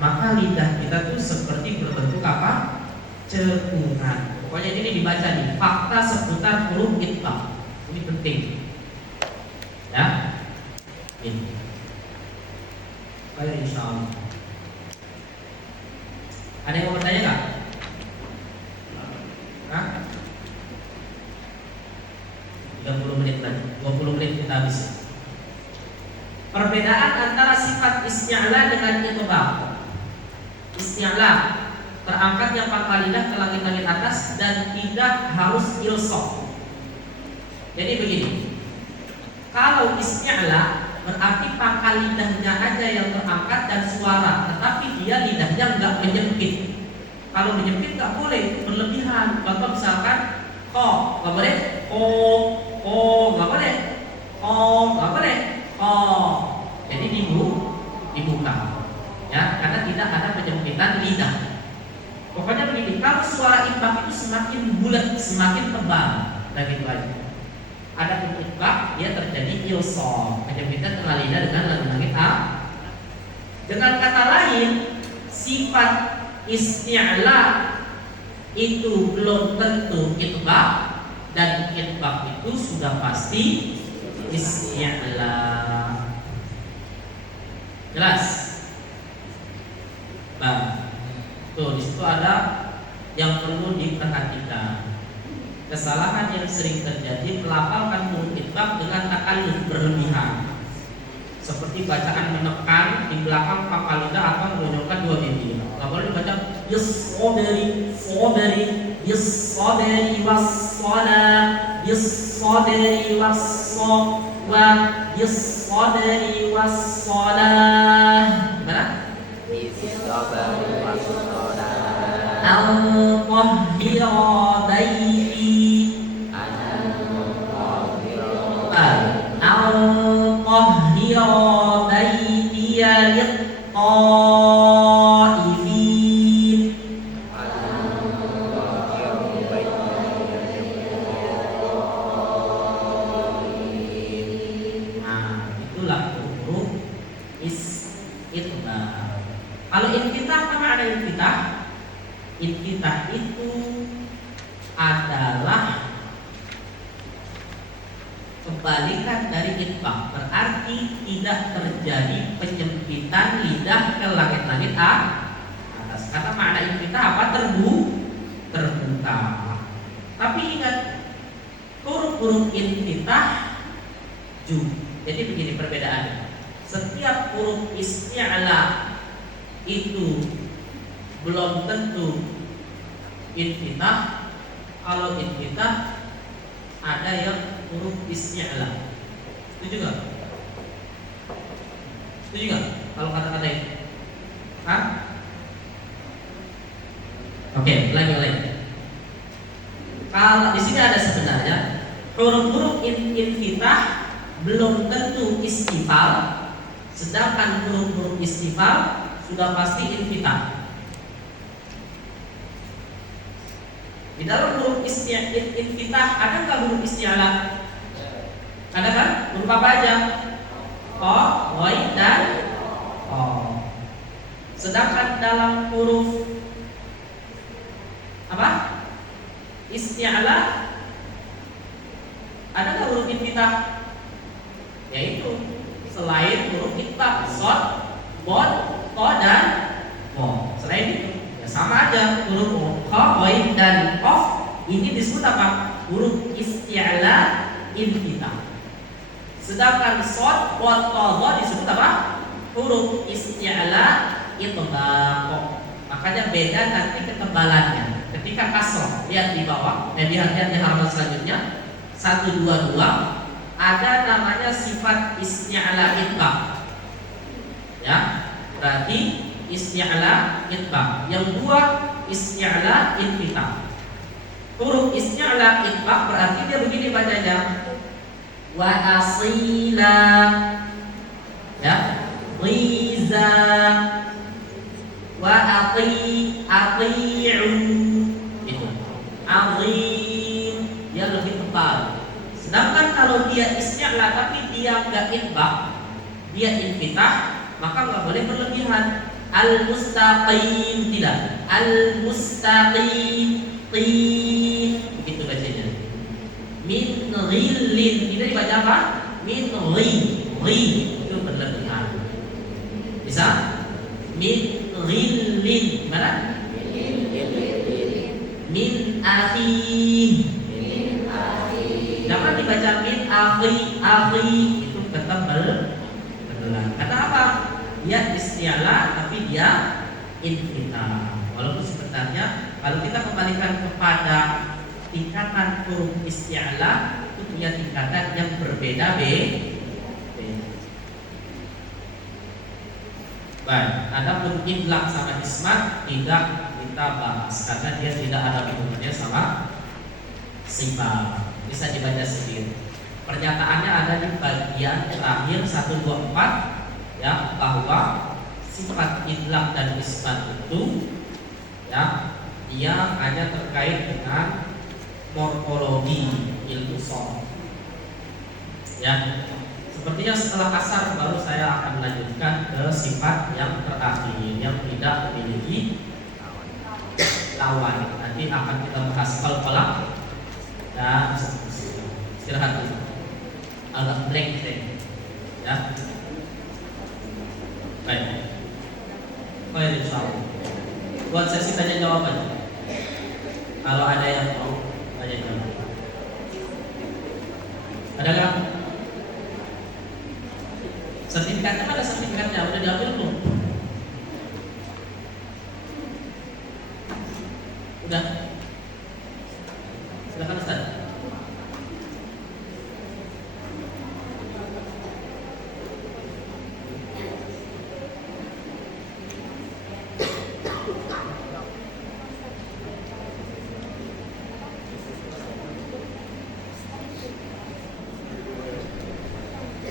maka lidah kita tuh seperti berbentuk apa? Cekungan. Pokoknya ini dibaca nih, fakta seputar huruf itbaq. Ini penting. Ya. Ini. Baik, insyaallah. Ada yang mau bertanya nggak? Hah? 30 menit lagi, 20 menit kita habis. Perbedaan antara sifat isti'la dengan itbaq. Isti'la terangkatnya pangkal lidah ke langit-langit atas dan tidak harus ilsaq. Jadi begini, kalau isti'la berarti pangkal lidahnya aja yang terangkat dan suara, tetapi dia lidahnya nggak menyempit. Kalau menyempit nggak boleh, itu berlebihan. Contoh misalkan ko nggak boleh, ko nggak boleh, nggak boleh, jadi dibuka, ya, karena tidak ada penyempitan lidah. Pokoknya begini, kalau suara itbaq itu semakin bulat, semakin tebal, dan gitu aja. Ada itbaq, dia terjadi ilsaq, penyempitan tengah lidah dengan langit-langit A. Dengan kata lain, sifat isti'la itu belum tentu itbaq, dan itbaq itu sudah pasti isti'la. Jelas? Nah, tuh di situ ada yang perlu diperhatikan. Kesalahan yang sering terjadi melafalkan huruf itbaq dengan takalluf berlebihan. Seperti bacaan menekan di belakang pangkalida atau menunjukkan dua bibir. Nggak boleh dibaca yas-soderi, yas-soderi was-sola, yas-soderi was-sowa, yas-soderi was-sola. Gimana? Bisabari wassola Al-Tahhira baiti, Al-Tahhira baitiya lit-taifin. Nah, itulah huruf itbaq. Kalau infitah, apa makna infitah? Infitah itu adalah kebalikan dari itbaq, berarti tidak terjadi penyempitan lidah ke langit-langit atas. Kata makna infitah apa? Terbuka. Tapi ingat, huruf-huruf infitah jadi begini perbedaannya. Setiap huruf isti'la itu belum tentu infitah. Kalau infitah ada yang huruf isti'la. Setuju nggak? Setuju nggak? Kalau kata-kata itu, hah? Oke, lagi. Kalau di sini ada sebenarnya huruf-huruf infitah belum tentu istifal, sedangkan huruf-huruf istifal sudah pasti infitah. Di dalam huruf infitah ada nggak huruf isti'la? Ada kan? Huruf apa aja? O, wai, dan o. Sedangkan dalam huruf apa? Isti'la ada nggak huruf infitah? Yaitu selain huruf itbaq, shad, bod, to, dan mo. Selain itu ya sama aja, huruf kha, ghain, dan qaf ini disebut apa? Huruf isti'la infitah. Sedangkan shad, bod, to, dha disebut apa? Huruf isti'la itbaq. Makanya beda nanti ketebalannya. Ketika kasroh, lihat di bawah, lihat di halaman selanjutnya 122 ada namanya sifat isti'la itbaq. Ya, berarti isti'la itbaq. Yang dua isti'la infitah. Huruf isti'la itbaq berarti dia begini bacanya. Wa asila, ya, riza, wa ati'u, itu azim, dia lebih tebal. Sedangkan kalau dia isti'la tapi dia enggak itbaq, dia infitah, maka enggak boleh berlebihan. Al-mustaqim tidak. Al-mustaqim, begitu bacanya. Min ghillin tidak dibaca apa? Min ri, itu berlebihan. Bisa? Min ghillin, gimana? Min akhi. Jangan dibaca min akhi itu ketebalan. Kata apa? Dia isti'la tapi dia infitah. Walaupun sebenarnya kalau kita kembalikan kepada tingkatan huruf isti'la itu punya tingkatan yang berbeda. Baik, adapun idlaq sama ismat tidak kita bahas karena dia tidak ada hubungannya sama sifat. Bisa dibaca sendiri. Pernyataannya ada di bagian terakhir 124 ya, bahwa sifat idlaq dan isbat itu ya dia hanya terkait dengan morfologi ilmu sharaf. Ya, sepertinya setelah asar baru saya akan melanjutkan ke sifat yang terakhir yang tidak memiliki lawan. Nanti akan kita bahas qalqalah dan seterusnya. Istirahat dulu. agak blank ya. Baik. Baik, insyaallah. Buat sesi tanya jawab aja. Kalau ada yang mau tanya jawab. Ada nggak? Sertifikatnya mana sertifikatnya? Udah diambil belum?